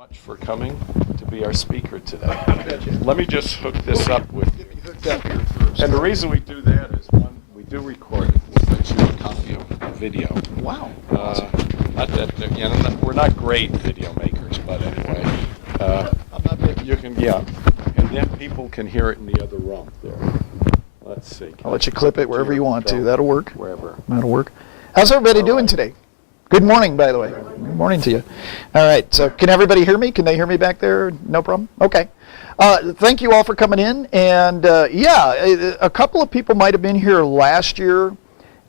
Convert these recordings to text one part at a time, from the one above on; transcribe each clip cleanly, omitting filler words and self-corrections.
Much for coming to be our speaker today. Let me just hook this up with you. And the reason we do that is, one, we do record it. We'll get you a copy of the video. Wow. Not that, you know, we're not great video makers, but anyway. You can, yeah. And then people can hear it in the other room there. Let's see. I'll let you clip it wherever you want to. That'll work. Wherever. That'll work. How's everybody doing today? Good morning, by the way. Good morning to you. All right, so can everybody hear me? Can they hear me back there? No problem? Okay. Thank you all for coming in. And yeah, a couple of people might have been here last year,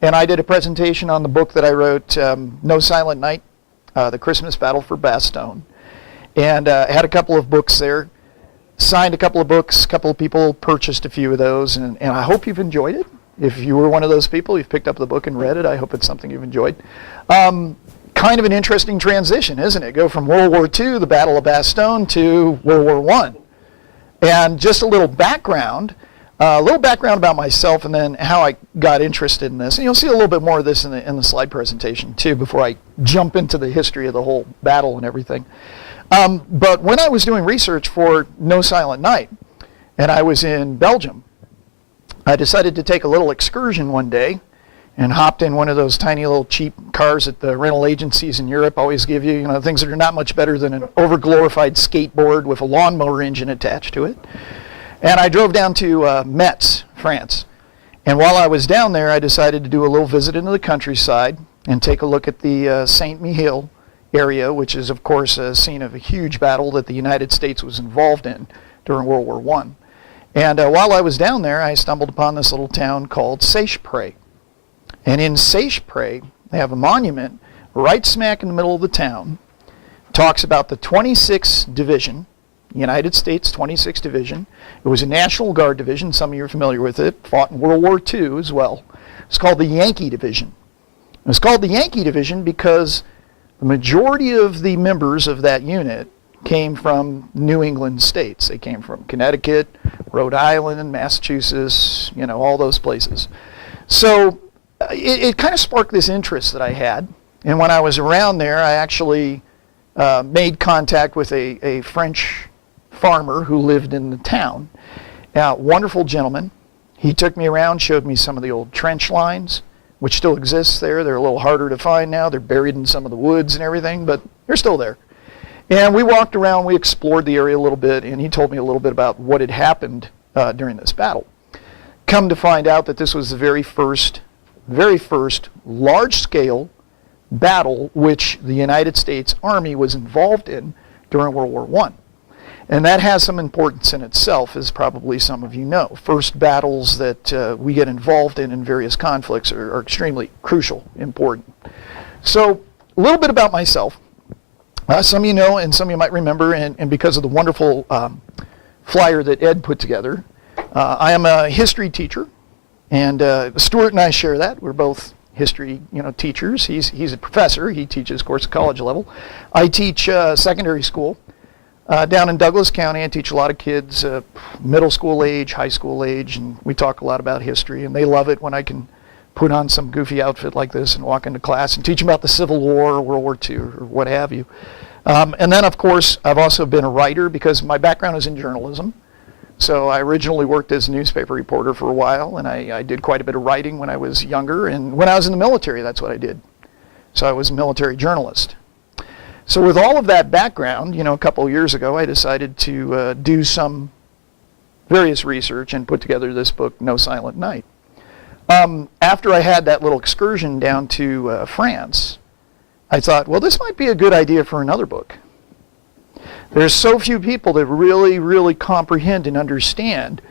and I did a presentation on the book that I wrote, No Silent Night, The Christmas Battle for Bastogne. And I had a couple of books there, signed a couple of books, a couple of people purchased a few of those, and I hope you've enjoyed it. If you were one of those people, you've picked up the book and read it, I hope it's something you've enjoyed. Kind of an interesting transition, isn't it? Go from World War II, the Battle of Bastogne, to World War I. And just a little background about myself and then how I got interested in this. And you'll see a little bit more of this in the slide presentation too before I jump into the history of the whole battle and everything. But when I was doing research for No Silent Night, and I was in Belgium, I decided to take a little excursion one day and hopped in one of those tiny little cheap cars that the rental agencies in Europe always give you, things that are not much better than an overglorified skateboard with a lawnmower engine attached to it. And I drove down to Metz, France. And while I was down there, I decided to do a little visit into the countryside and take a look at the Saint-Mihiel area, which is, of course, a scene of a huge battle that the United States was involved in during World War I. And while I was down there, I stumbled upon this little town called Seicheprey. And in Seicheprey, they have a monument right smack in the middle of the town. Talks about the 26th Division, United States 26th Division. It was a National Guard division. Some of you are familiar with it. Fought in World War II as well. It's called the Yankee Division. It was called the Yankee Division because the majority of the members of that unit came from New England states. They came from Connecticut, Rhode Island, Massachusetts, all those places. So it kind of sparked this interest that I had. And when I was around there, I actually made contact with a French farmer who lived in the town. Wonderful gentleman. He took me around, showed me some of the old trench lines, which still exists there. They're a little harder to find now. They're buried in some of the woods and everything, but they're still there. And we walked around, we explored the area a little bit, and he told me a little bit about what had happened during this battle. Come to find out that this was the very first large-scale battle which the United States Army was involved in during World War I. And that has some importance in itself, as probably some of you know. First battles that we get involved in various conflicts are extremely crucial, important. So a little bit about myself. Some of you know, and some of you might remember, and because of the wonderful flyer that Ed put together, I am a history teacher, and Stuart and I share that. We're both history, teachers. He's a professor. He teaches, of course, at college level. I teach secondary school down in Douglas County. I teach a lot of kids, middle school age, high school age, and we talk a lot about history, and they love it when I can put on some goofy outfit like this and walk into class and teach them about the Civil War or World War II or what have you. And then, of course, I've also been a writer because my background is in journalism. So I originally worked as a newspaper reporter for a while, and I did quite a bit of writing when I was younger. And when I was in the military, that's what I did. So I was a military journalist. So with all of that background, a couple of years ago, I decided to do some various research and put together this book, No Silent Night. After I had that little excursion down to France, I thought, well, this might be a good idea for another book. There's so few people that really, really comprehend and understand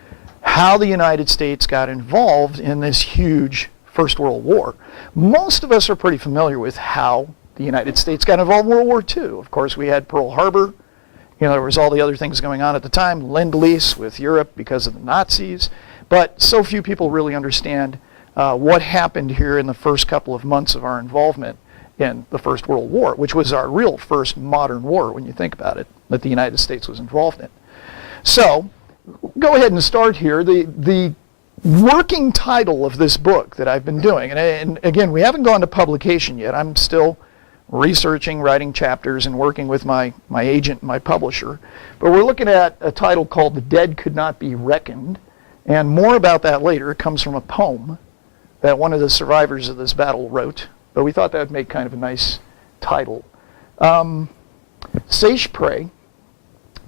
how the United States got involved in this huge First World War. Most of us are pretty familiar with how the United States got involved in World War II. Of course, we had Pearl Harbor. There was all the other things going on at the time, Lend-Lease with Europe because of the Nazis. But so few people really understand what happened here in the first couple of months of our involvement in the First World War, which was our real first modern war when you think about it, that the United States was involved in. So, go ahead and start here. The working title of this book that I've been doing, and again, we haven't gone to publication yet. I'm still researching, writing chapters, and working with my agent and my publisher. But we're looking at a title called The Dead Could Not Be Reckoned, and more about that later. It comes from a poem that one of the survivors of this battle wrote, but we thought that would make kind of a nice title. Seicheprey,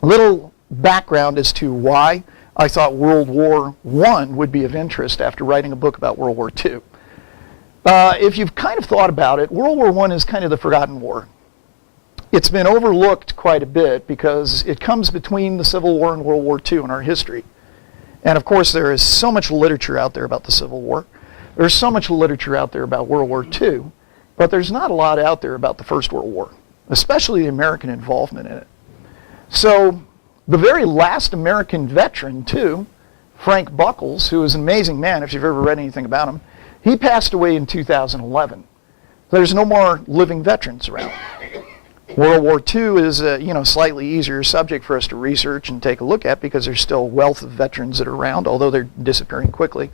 a little background as to why I thought World War I would be of interest after writing a book about World War II. If you've kind of thought about it, World War I is kind of the forgotten war. It's been overlooked quite a bit because it comes between the Civil War and World War II in our history. And of course, there is so much literature out there about the Civil War. There's so much literature out there about World War II, but there's not a lot out there about the First World War, especially the American involvement in it. So the very last American veteran, too, Frank Buckles, who is an amazing man if you've ever read anything about him, he passed away in 2011. There's no more living veterans around. World War II is a slightly easier subject for us to research and take a look at because there's still a wealth of veterans that are around, although they're disappearing quickly,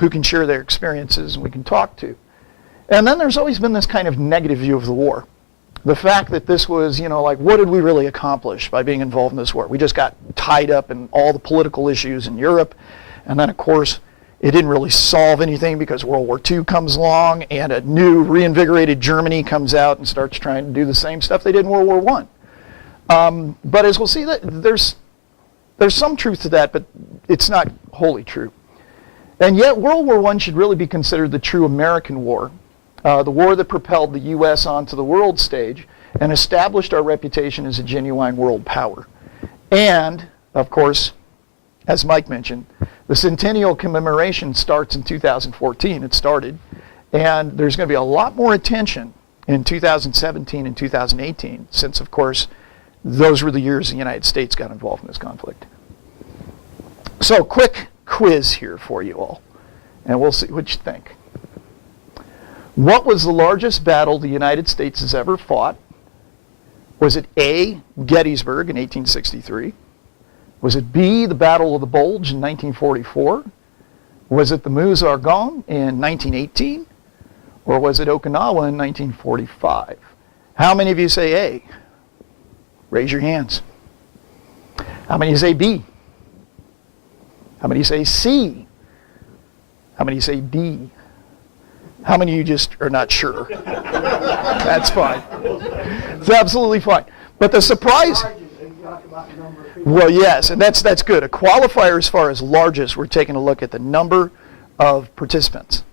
who can share their experiences and we can talk to. And then there's always been this kind of negative view of the war. The fact that this was, like, what did we really accomplish by being involved in this war? We just got tied up in all the political issues in Europe, and then, of course, it didn't really solve anything because World War II comes along and a new reinvigorated Germany comes out and starts trying to do the same stuff they did in World War I. But as we'll see, that there's some truth to that, but it's not wholly true. And yet World War I should really be considered the true American war, the war that propelled the U.S. onto the world stage and established our reputation as a genuine world power. And, of course, as Mike mentioned, the centennial commemoration starts in 2014. It started. And there's going to be a lot more attention in 2017 and 2018 since, of course, those were the years the United States got involved in this conflict. So, quick quiz here for you all. And we'll see what you think. What was the largest battle the United States has ever fought? Was it A, Gettysburg in 1863? Was it B, the Battle of the Bulge in 1944? Was it the Meuse-Argonne in 1918? Or was it Okinawa in 1945? How many of you say A? Raise your hands. How many say B? How many say C? How many say D? How many of you just are not sure? That's fine. It's absolutely fine. But the surprise... Well, yes, and that's good. A qualifier as far as largest, we're taking a look at the number of participants,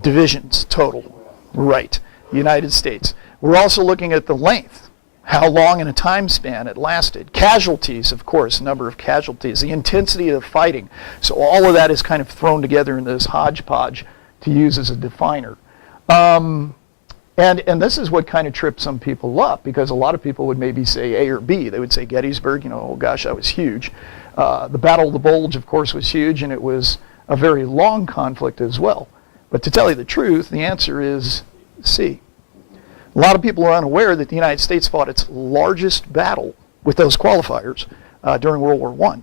divisions total, right, United States. We're also looking at the length, how long in a time span it lasted. Casualties, of course, number of casualties, the intensity of the fighting. So all of that is kind of thrown together in this hodgepodge to use as a definer. And this is what kind of tripped some people up, because a lot of people would maybe say A or B. They would say Gettysburg, oh gosh, that was huge. The Battle of the Bulge, of course, was huge, and it was a very long conflict as well. But to tell you the truth, the answer is C. A lot of people are unaware that the United States fought its largest battle with those qualifiers during World War I.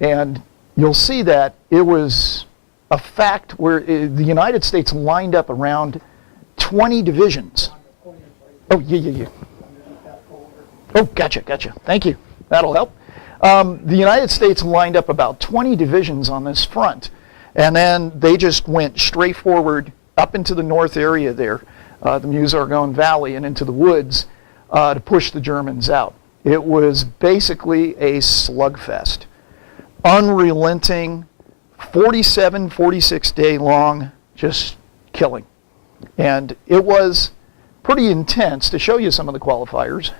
And you'll see that it was a fact where the United States lined up around 20 divisions. Oh, yeah. Oh, gotcha. Thank you. That'll help. The United States lined up about 20 divisions on this front, and then they just went straight forward up into the north area there, the Meuse-Argonne Valley, and into the woods to push the Germans out. It was basically a slugfest. Unrelenting, 47, 46 day long, just killing. And it was pretty intense. To show you some of the qualifiers,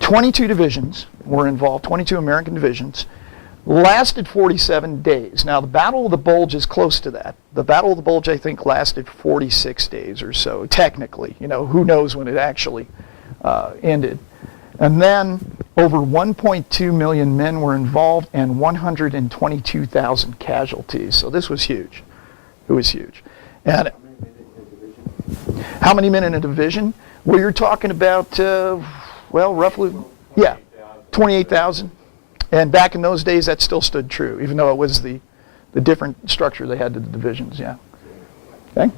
22 divisions were involved, 22 American divisions, lasted 47 days. Now, the Battle of the Bulge is close to that. The Battle of the Bulge, I think, lasted 46 days or so, technically. Who knows when it actually ended. And then over 1.2 million men were involved and 122,000 casualties. So this was huge. It was huge. And how many men in a division? Well, you're talking about, roughly, 28,000. And back in those days, that still stood true, even though it was the different structure they had to the divisions, yeah. Okay?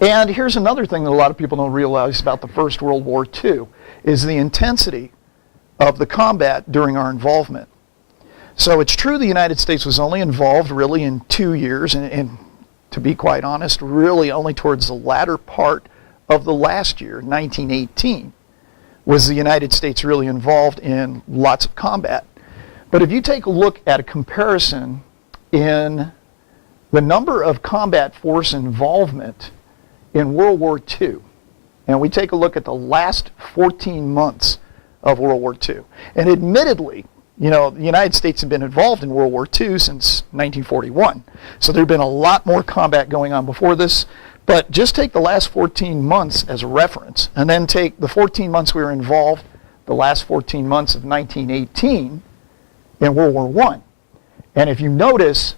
And here's another thing that a lot of people don't realize about the First World War II, is the intensity of the combat during our involvement. So it's true the United States was only involved really in 2 years, and to be quite honest, really only towards the latter part of the last year, 1918, was the United States really involved in lots of combat. But if you take a look at a comparison in the number of combat force involvement in World War II, and we take a look at the last 14 months of World War II, and admittedly, you know, the United States had been involved in World War II since 1941, so there had been a lot more combat going on before this, but just take the last 14 months as a reference, and then take the 14 months we were involved, the last 14 months of 1918 in World War I. And if you notice,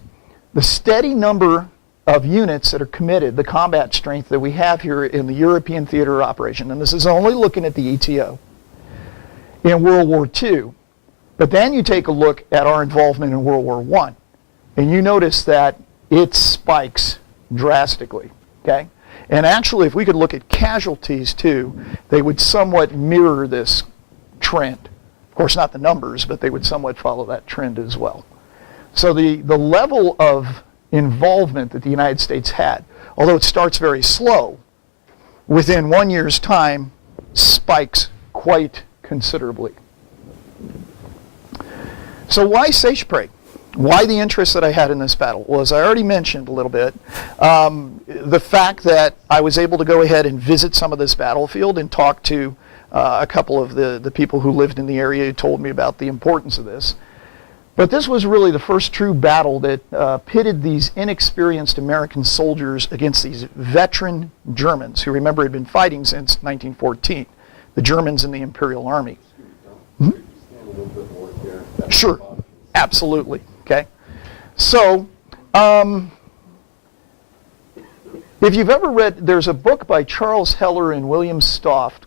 the steady number of units that are committed, the combat strength that we have here in the European theater of operation, and this is only looking at the ETO, in World War II. But then you take a look at our involvement in World War I, and you notice that it spikes drastically, okay? And actually, if we could look at casualties too, they would somewhat mirror this trend. Of course, not the numbers, but they would somewhat follow that trend as well. So the level of involvement that the United States had, although it starts very slow, within 1 year's time spikes quite considerably. So why Seicheprey? Why the interest that I had in this battle? Well, as I already mentioned a little bit, the fact that I was able to go ahead and visit some of this battlefield and talk to a couple of the people who lived in the area who told me about the importance of this. But this was really the first true battle that pitted these inexperienced American soldiers against these veteran Germans who, remember, had been fighting since 1914, the Germans in the Imperial Army. Hmm? Sure, absolutely, okay? So, if you've ever read, there's a book by Charles Heller and William Stoft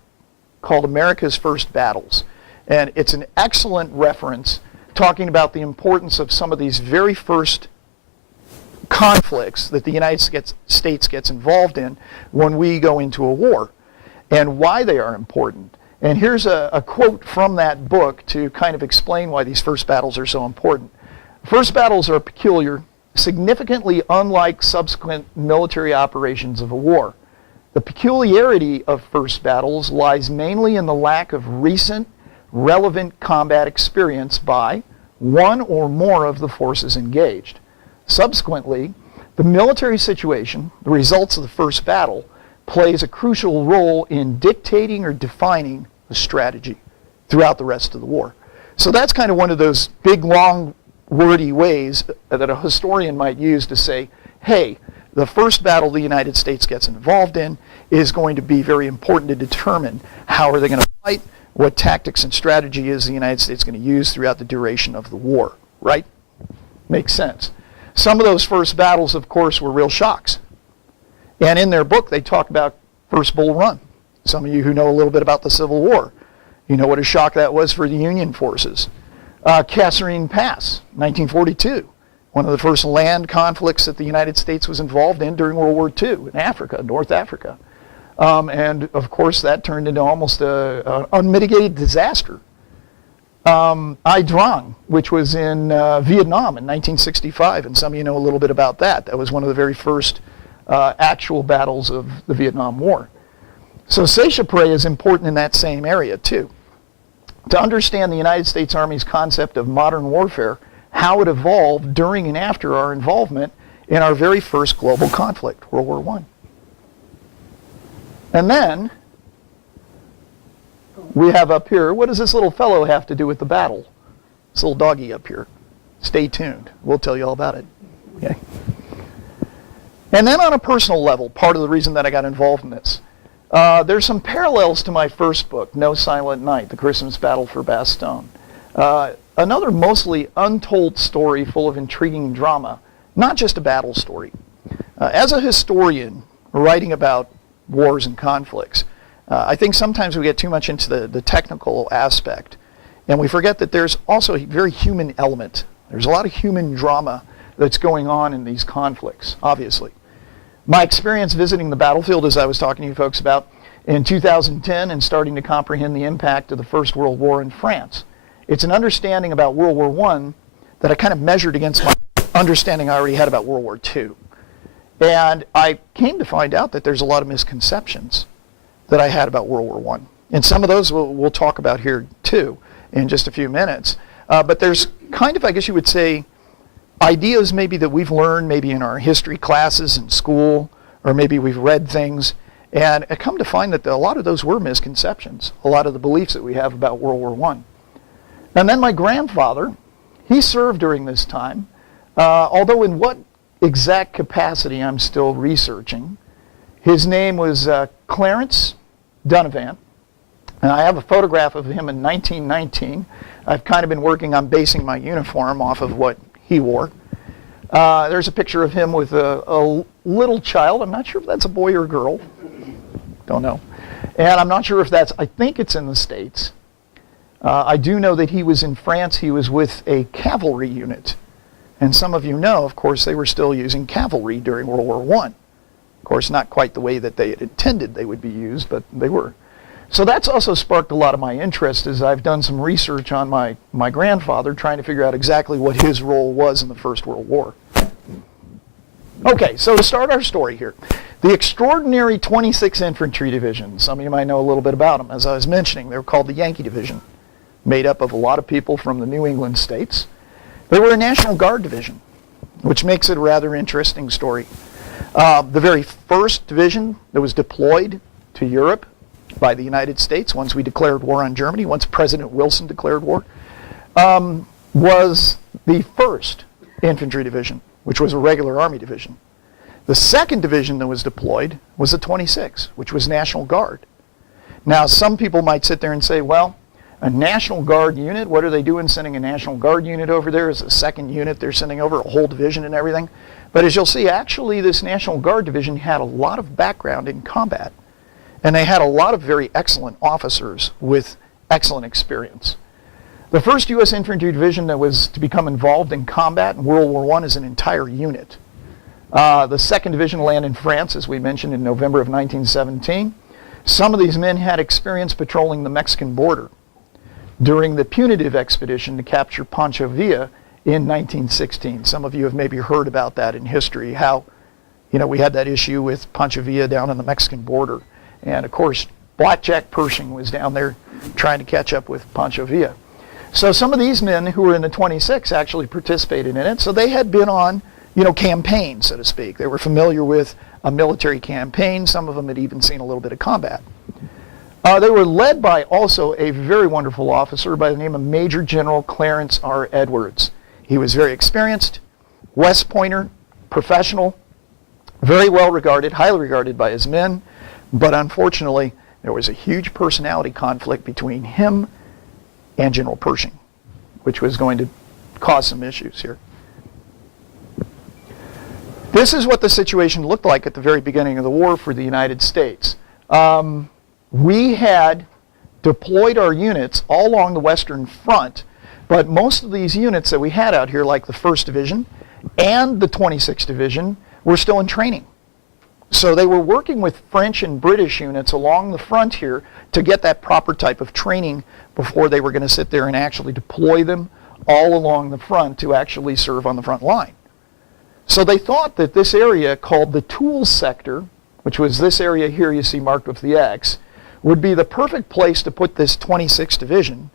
called America's First Battles, and it's an excellent reference talking about the importance of some of these very first conflicts that the United States gets involved in when we go into a war, and why they are important. And here's a quote from that book to kind of explain why these first battles are so important. First battles are peculiar, significantly unlike subsequent military operations of a war. The peculiarity of first battles lies mainly in the lack of recent, relevant combat experience by one or more of the forces engaged. Subsequently, the military situation, the results of the first battle, plays a crucial role in dictating or defining the strategy throughout the rest of the war. So that's kind of one of those big, long, wordy ways that a historian might use to say, hey, the first battle the United States gets involved in is going to be very important to determine how are they going to fight, what tactics and strategy is the United States going to use throughout the duration of the war, right? Makes sense. Some of those first battles, of course, were real shocks. And in their book, they talk about First Bull Run. Some of you who know a little bit about the Civil War, you know what a shock that was for the Union forces. Kasserine Pass, 1942, one of the first land conflicts that the United States was involved in during World War II in Africa, North Africa. And of course, that turned into almost an unmitigated disaster. Ai Drang, which was in Vietnam in 1965, and some of you know a little bit about that. That was one of the very first actual battles of the Vietnam War. So Seicheprey is important in that same area too. To understand the United States Army's concept of modern warfare, how it evolved during and after our involvement in our very first global conflict, World War I. And then we have up here, what does this little fellow have to do with the battle? This little doggy up here. Stay tuned. We'll tell you all about it. Okay. And then on a personal level, part of the reason that I got involved in this, there's some parallels to my first book, No Silent Night, The Christmas Battle for Bastogne. Another mostly untold story full of intriguing drama, not just a battle story. As a historian writing about wars and conflicts, I think sometimes we get too much into the technical aspect, and we forget that there's also a very human element. There's a lot of human drama that's going on in these conflicts, obviously. My experience visiting the battlefield, as I was talking to you folks about, in 2010 and starting to comprehend the impact of the First World War in France. It's an understanding about World War I that I kind of measured against my understanding I already had about World War II. And I came to find out that there's a lot of misconceptions that I had about World War I. And some of those we'll talk about here too in just a few minutes. But there's kind of, I guess you would say, ideas maybe that we've learned maybe in our history classes in school, or maybe we've read things. And I come to find that a lot of those were misconceptions, a lot of the beliefs that we have about World War I. And then my grandfather, he served during this time, although in what exact capacity I'm still researching. His name was Clarence Donovan, and I have a photograph of him in 1919. I've kind of been working on basing my uniform off of what he wore. There's a picture of him with a little child. I'm not sure if that's a boy or a girl. Don't know. And I'm not sure if that's, I think it's in the States. I do know that he was in France. He was with a cavalry unit. And some of you know, of course, they were still using cavalry during World War I. Of course, not quite the way that they had intended they would be used, but they were. So that's also sparked a lot of my interest as I've done some research on my grandfather, trying to figure out exactly what his role was in the First World War. Okay, so to start our story here, the extraordinary 26th Infantry Division, some of you might know a little bit about them. As I was mentioning, they were called the Yankee Division, made up of a lot of people from the New England states. They were a National Guard division, which makes it a rather interesting story. The very first division that was deployed to Europe by the United States once we declared war on Germany, once President Wilson declared war, was the 1st Infantry Division, which was a regular Army division. The second division that was deployed was the 26th, which was National Guard. Now, some people might sit there and say, well, a National Guard unit, what are they doing sending a National Guard unit over there? Is a second unit they're sending over, a whole division and everything? But as you'll see, actually this National Guard division had a lot of background in combat. And they had a lot of very excellent officers with excellent experience. The 1st U.S. Infantry Division that was to become involved in combat in World War I is an entire unit. The 2nd Division landed in France, as we mentioned, in November of 1917. Some of these men had experience patrolling the Mexican border during the punitive expedition to capture Pancho Villa in 1916. Some of you have maybe heard about that in history, how we had that issue with Pancho Villa down on the Mexican border. And of course, Blackjack Pershing was down there trying to catch up with Pancho Villa. So some of these men who were in the 26 actually participated in it. So they had been on, campaigns, so to speak. They were familiar with a military campaign. Some of them had even seen a little bit of combat. They were led by also a very wonderful officer by the name of Major General Clarence R. Edwards. He was very experienced, West Pointer, professional, very well regarded, highly regarded by his men. But unfortunately, there was a huge personality conflict between him and General Pershing, which was going to cause some issues here. This is what the situation looked like at the very beginning of the war for the United States. We had deployed our units all along the Western Front, but most of these units that we had out here, like the 1st Division and the 26th Division, were still in training. So they were working with French and British units along the front here to get that proper type of training before they were going to sit there and actually deploy them all along the front to actually serve on the front line. So they thought that this area called the Toul sector, which was this area here you see marked with the X, would be the perfect place to put this 26th Division,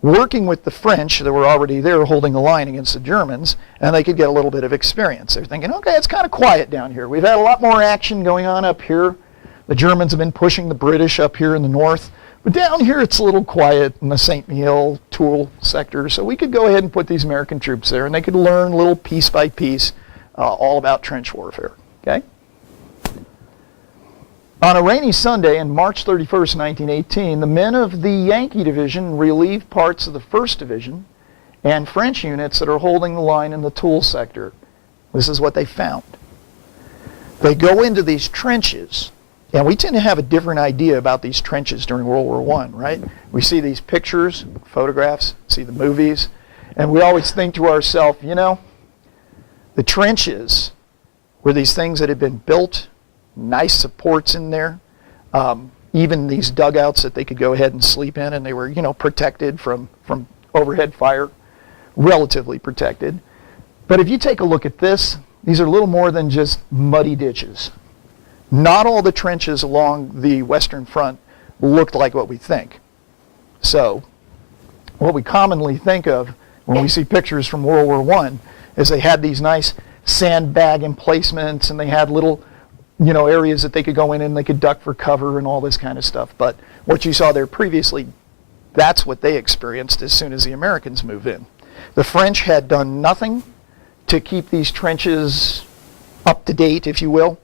working with the French that were already there holding the line against the Germans, and they could get a little bit of experience. They're thinking, okay, it's kind of quiet down here. We've had a lot more action going on up here. The Germans have been pushing the British up here in the north, but down here it's a little quiet in the St. Mihiel, Toul sector, so we could go ahead and put these American troops there, and they could learn little piece by piece all about trench warfare. Okay? On a rainy Sunday on March 31st, 1918, the men of the Yankee Division relieved parts of the 1st Division and French units that are holding the line in the Toul sector. This is what they found. They go into these trenches, and we tend to have a different idea about these trenches during World War I, right? We see these pictures, photographs, see the movies, and we always think to ourselves, the trenches were these things that had been built, nice supports in there, even these dugouts that they could go ahead and sleep in, and they were, protected from overhead fire, relatively protected. But if you take a look at this, these are little more than just muddy ditches. Not all the trenches along the Western Front looked like what we think. So, what we commonly think of when we see pictures from World War I is they had these nice sandbag emplacements, and they had little, areas that they could go in and they could duck for cover and all this kind of stuff. But what you saw there previously, that's what they experienced as soon as the Americans moved in. The French had done nothing to keep these trenches up to date, if you will.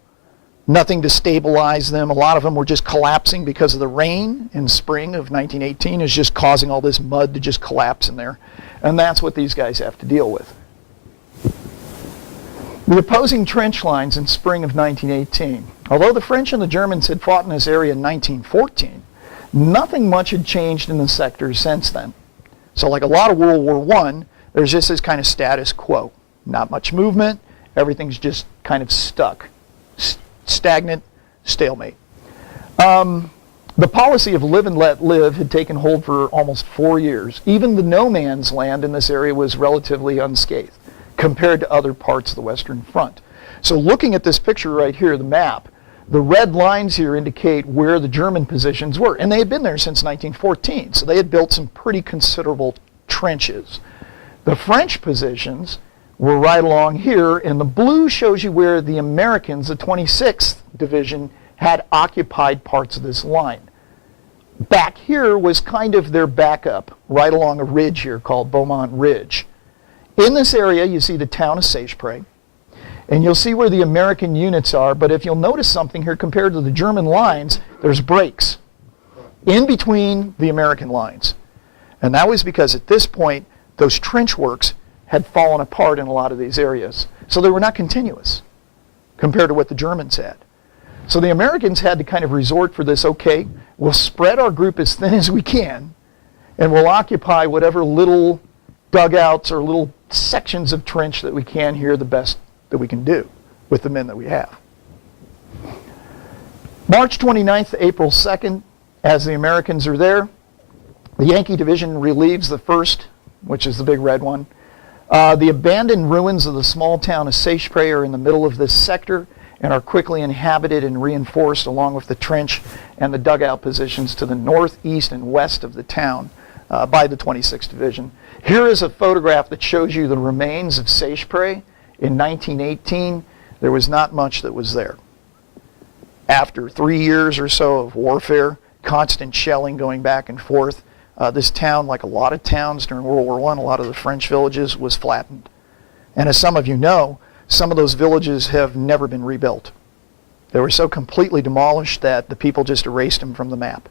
Nothing to stabilize them. A lot of them were just collapsing because of the rain in spring of 1918 is just causing all this mud to just collapse in there. And that's what these guys have to deal with. The opposing trench lines in spring of 1918. Although the French and the Germans had fought in this area in 1914, nothing much had changed in the sector since then. So like a lot of World War I, there's just this kind of status quo. Not much movement. Everything's just kind of stuck. Stagnant, stalemate. The policy of live and let live had taken hold for almost 4 years. Even the no man's land in this area was relatively unscathed compared to other parts of the Western Front. So looking at this picture right here, the map, the red lines here indicate where the German positions were. And they had been there since 1914, so they had built some pretty considerable trenches. The French positions were right along here, and the blue shows you where the Americans, the 26th Division, had occupied parts of this line. Back here was kind of their backup, right along a ridge here called Beaumont Ridge. In this area, you see the town of Seicheprey, and you'll see where the American units are, but if you'll notice something here compared to the German lines, there's breaks in between the American lines. And that was because at this point, those trench works had fallen apart in a lot of these areas. So they were not continuous compared to what the Germans had. So the Americans had to kind of resort for this, okay, we'll spread our group as thin as we can, and we'll occupy whatever little dugouts or little sections of trench that we can here the best that we can do with the men that we have. March 29th to April 2nd, as the Americans are there, the Yankee Division relieves the 1st, which is the big red one. The abandoned ruins of the small town of Seicheprey are in the middle of this sector and are quickly inhabited and reinforced along with the trench and the dugout positions to the north, east, and west of the town by the 26th Division. Here is a photograph that shows you the remains of Seicheprey. In 1918, there was not much that was there. After 3 years or so of warfare, constant shelling going back and forth, this town, like a lot of towns during World War I, a lot of the French villages, was flattened. And as some of you know, some of those villages have never been rebuilt. They were so completely demolished that the people just erased them from the map.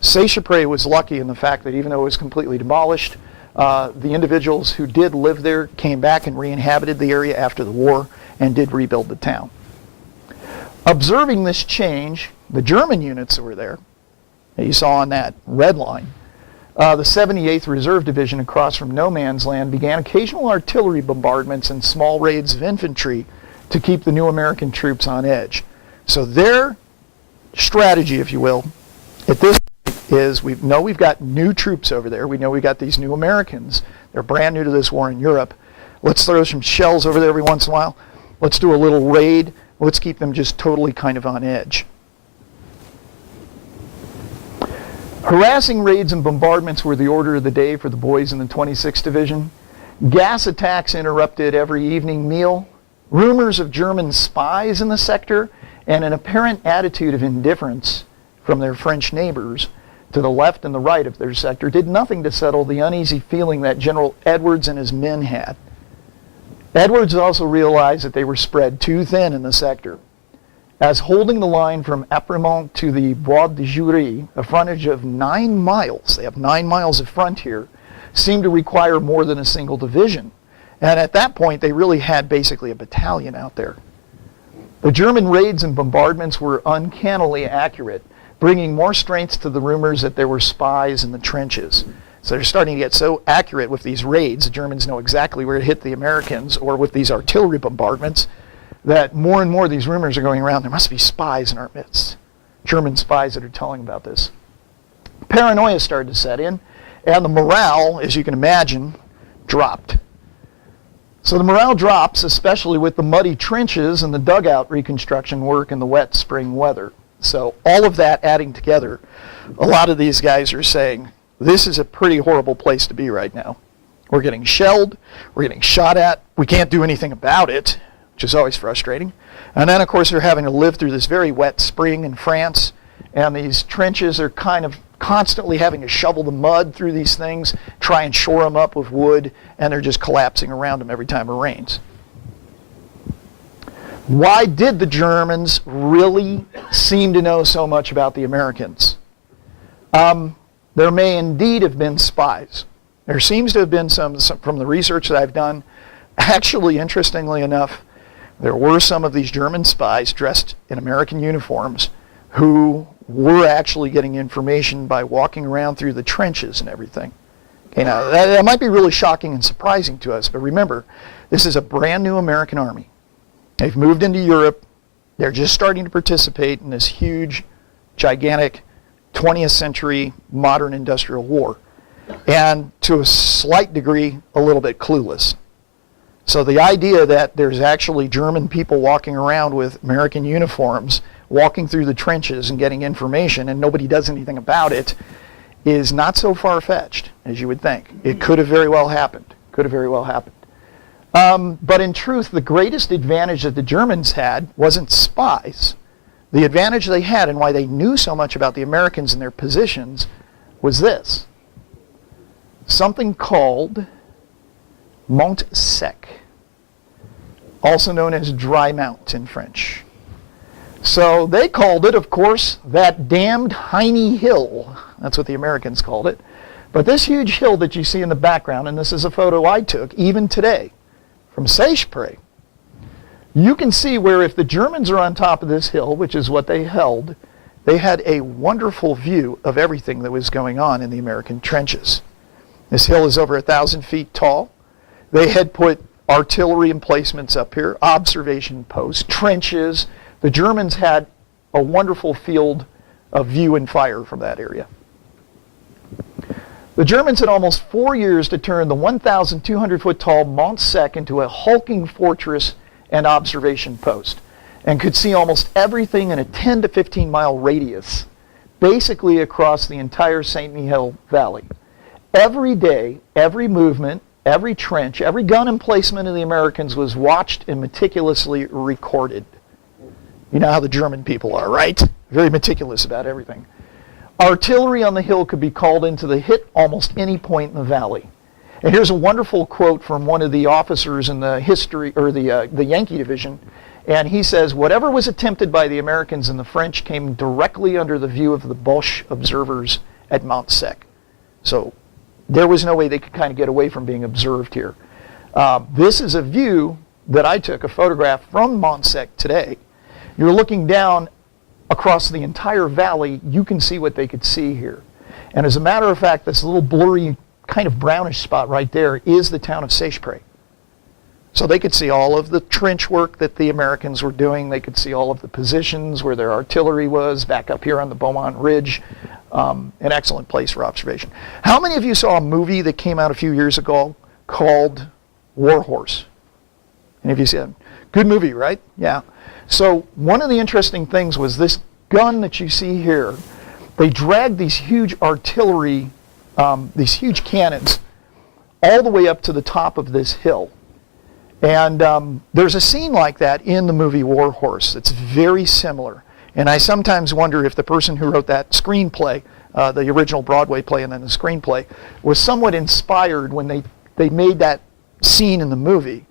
Seicheprey was lucky in the fact that even though it was completely demolished, the individuals who did live there came back and re-inhabited the area after the war and did rebuild the town. Observing this change, the German units that were there, that you saw on that red line, the 78th Reserve Division across from no man's land began occasional artillery bombardments and small raids of infantry to keep the new American troops on edge. So their strategy, if you will, at this point is we know we've got new troops over there. We know we've got these new Americans. They're brand new to this war in Europe. Let's throw some shells over there every once in a while. Let's do a little raid. Let's keep them just totally kind of on edge. Harassing raids and bombardments were the order of the day for the boys in the 26th Division. Gas attacks interrupted every evening meal. Rumors of German spies in the sector and an apparent attitude of indifference from their French neighbors to the left and the right of their sector did nothing to settle the uneasy feeling that General Edwards and his men had. Edwards also realized that they were spread too thin in the sector, as holding the line from Apremont to the Bois de Jury, a frontage of 9 miles, they have 9 miles of front here, seemed to require more than a single division. And at that point, they really had basically a battalion out there. The German raids and bombardments were uncannily accurate, bringing more strength to the rumors that there were spies in the trenches. So they're starting to get so accurate with these raids, the Germans know exactly where to hit the Americans, or with these artillery bombardments, that more and more these rumors are going around, there must be spies in our midst, German spies that are telling about this. Paranoia started to set in, and the morale, as you can imagine, dropped. So the morale drops, especially with the muddy trenches and the dugout reconstruction work in the wet spring weather. So all of that adding together, a lot of these guys are saying, this is a pretty horrible place to be right now. We're getting shelled, we're getting shot at, we can't do anything about it, which is always frustrating. And then, of course, they're having to live through this very wet spring in France, and these trenches are kind of constantly having to shovel the mud through these things, try and shore them up with wood, and they're just collapsing around them every time it rains. Why did the Germans really seem to know so much about the Americans? There may indeed have been spies. There seems to have been some from the research that I've done. Actually, interestingly enough, there were some of these German spies dressed in American uniforms who were actually getting information by walking around through the trenches and everything. Okay, now that might be really shocking and surprising to us, but remember, this is a brand new American army. They've moved into Europe. They're just starting to participate in this huge, gigantic 20th century modern industrial war, and to a slight degree, a little bit clueless. So the idea that there's actually German people walking around with American uniforms, walking through the trenches and getting information, and nobody does anything about it, is not so far-fetched as you would think. It could have very well happened. Could have very well happened. But in truth, the greatest advantage that the Germans had wasn't spies. The advantage they had, and why they knew so much about the Americans and their positions, was this. Something called Mont Sec, also known as Dry Mount in French. So they called it, of course, that damned Heiny Hill. That's what the Americans called it. But this huge hill that you see in the background, and this is a photo I took even today from Seicheprey, you can see where if the Germans are on top of this hill, which is what they held, they had a wonderful view of everything that was going on in the American trenches. This hill is over 1,000 feet tall. They had put artillery emplacements up here, observation posts, trenches. The Germans had a wonderful field of view and fire from that area. The Germans had almost 4 years to turn the 1,200-foot tall Mont Sec into a hulking fortress and observation post, and could see almost everything in a 10 to 15 mile radius, basically across the entire St. Mihiel Valley. Every day, every movement, every trench, every gun emplacement of the Americans was watched and meticulously recorded. You know how the German people are, right? Very meticulous about everything. Artillery on the hill could be called in to hit almost any point in the valley. And here's a wonderful quote from one of the officers in the the Yankee Division, and he says, "Whatever was attempted by the Americans and the French came directly under the view of the Boche observers at Mont Sec." So there was no way they could kind of get away from being observed here. This is a view that I took, a photograph from Mont Sec today. You're looking down across the entire valley, you can see what they could see here. And as a matter of fact, this little blurry kind of brownish spot right there is the town of Seicheprey. So they could see all of the trench work that the Americans were doing. They could see all of the positions where their artillery was, back up here on the Beaumont Ridge. An excellent place for observation. How many of you saw a movie that came out a few years ago called War Horse? Any of you see it? Good movie, right? Yeah. So one of the interesting things was this gun that you see here. They dragged these huge artillery, these huge cannons, all the way up to the top of this hill. And there's a scene like that in the movie War Horse. It's very similar. And I sometimes wonder if the person who wrote that screenplay, the original Broadway play and then the screenplay, was somewhat inspired when they made that scene in the movie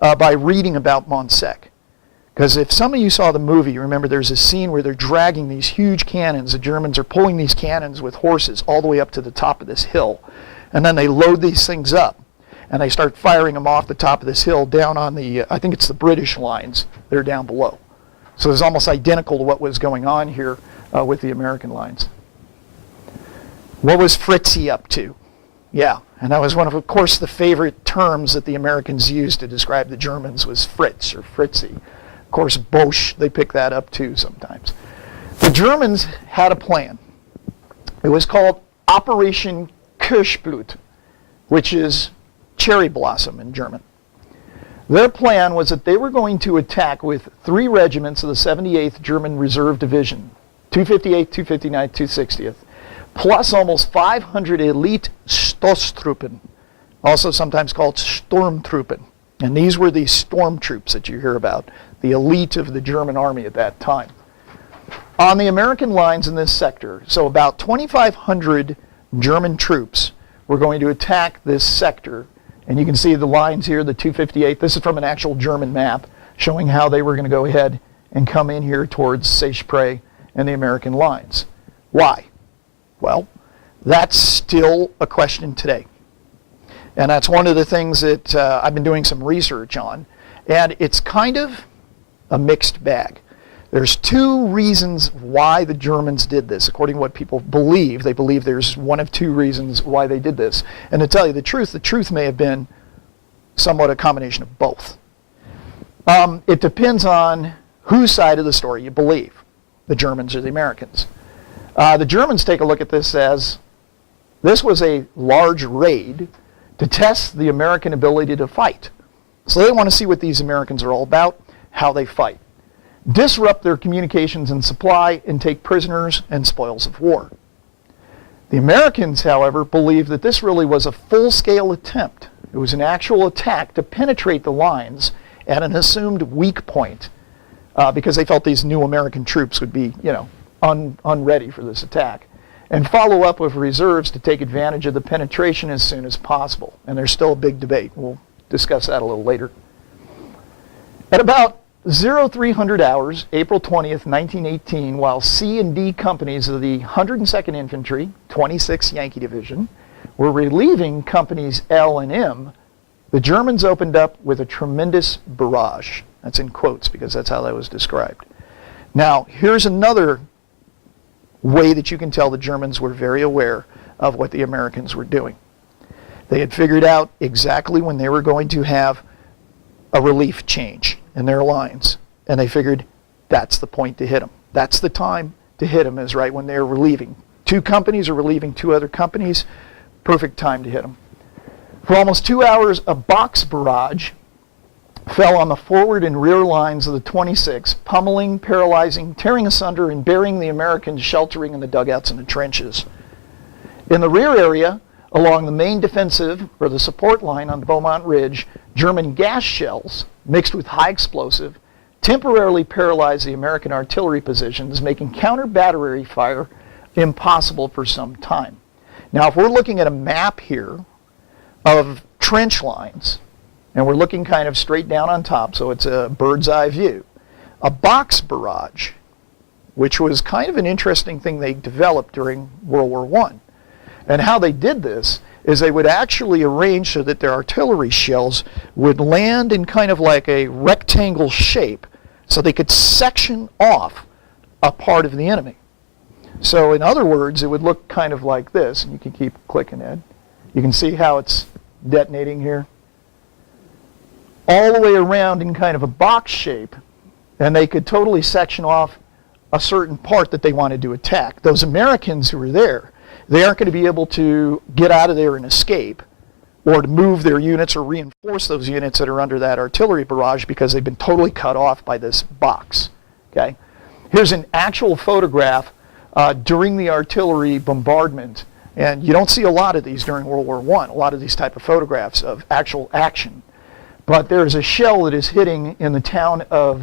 by reading about Mont Sec. Because if some of you saw the movie, you remember there's a scene where they're dragging these huge cannons. The Germans are pulling these cannons with horses all the way up to the top of this hill. And then they load these things up. And they start firing them off the top of this hill down on the, I think it's the British lines. They're down below. So it's almost identical to what was going on here with the American lines. What was Fritzy up to? Yeah, and that was one of course, the favorite terms that the Americans used to describe the Germans was Fritz or Fritzy. course, Bosch, they pick that up too sometimes. The Germans had a plan. It was called Operation Kirschblut, which is cherry blossom in German. Their plan was that they were going to attack with 3 regiments of the 78th German Reserve Division, 258th, 259th, 260th, plus almost 500 elite Stoßtruppen, also sometimes called Sturmtruppen. And these were the storm troops that you hear about, the elite of the German army at that time. On the American lines in this sector, so about 2,500 German troops were going to attack this sector. And you can see the lines here, the 258. This is from an actual German map showing how they were going to go ahead and come in here towards Seicheprey and the American lines. Why? Well, that's still a question today. And that's one of the things that I've been doing some research on. And it's kind of a mixed bag. There's 2 reasons why the Germans did this, according to what people believe. They believe there's one of 2 reasons why they did this. And to tell you the truth may have been somewhat a combination of both. It depends on whose side of the story you believe, the Germans or the Americans. The Germans take a look at this as this was a large raid to test the American ability to fight. So they want to see what these Americans are all about, how they fight. Disrupt their communications and supply, and take prisoners and spoils of war. The Americans, however, believed that this really was a full-scale attempt. It was an actual attack to penetrate the lines at an assumed weak point because they felt these new American troops would be, unready for this attack, and follow up with reserves to take advantage of the penetration as soon as possible. And there's still a big debate. We'll discuss that a little later. At about 0300 hours, April 20th, 1918, while C and D companies of the 102nd Infantry, 26th Yankee Division, were relieving companies L and M, the Germans opened up with a tremendous barrage. That's in quotes because that's how that was described. Now, here's another way that you can tell the Germans were very aware of what the Americans were doing. They had figured out exactly when they were going to have a relief change in their lines, and they figured that's the point to hit them. That's the time to hit them, is right when they're relieving. 2 companies are relieving 2 other companies. Perfect time to hit them. For almost 2 hours, a box barrage fell on the forward and rear lines of the 26, pummeling, paralyzing, tearing asunder, and burying the Americans sheltering in the dugouts and the trenches. In the rear area, along the main defensive, or the support line on the Beaumont Ridge, German gas shells, mixed with high explosive, temporarily paralyzed the American artillery positions, making counter-battery fire impossible for some time. Now, if we're looking at a map here of trench lines, and we're looking kind of straight down on top, so it's a bird's eye view, a box barrage, which was kind of an interesting thing they developed during World War I. And how they did this is they would actually arrange so that their artillery shells would land in kind of like a rectangle shape so they could section off a part of the enemy. So in other words, it would look kind of like this, and you can keep clicking, Ed. You can see how it's detonating here. All the way around in kind of a box shape, and they could totally section off a certain part that they wanted to attack. Those Americans who were there, they aren't going to be able to get out of there and escape, or to move their units or reinforce those units that are under that artillery barrage because they've been totally cut off by this box. Okay? Here's an actual photograph during the artillery bombardment, and you don't see a lot of these during World War I, a lot of these type of photographs of actual action. But there's a shell that is hitting in the town of,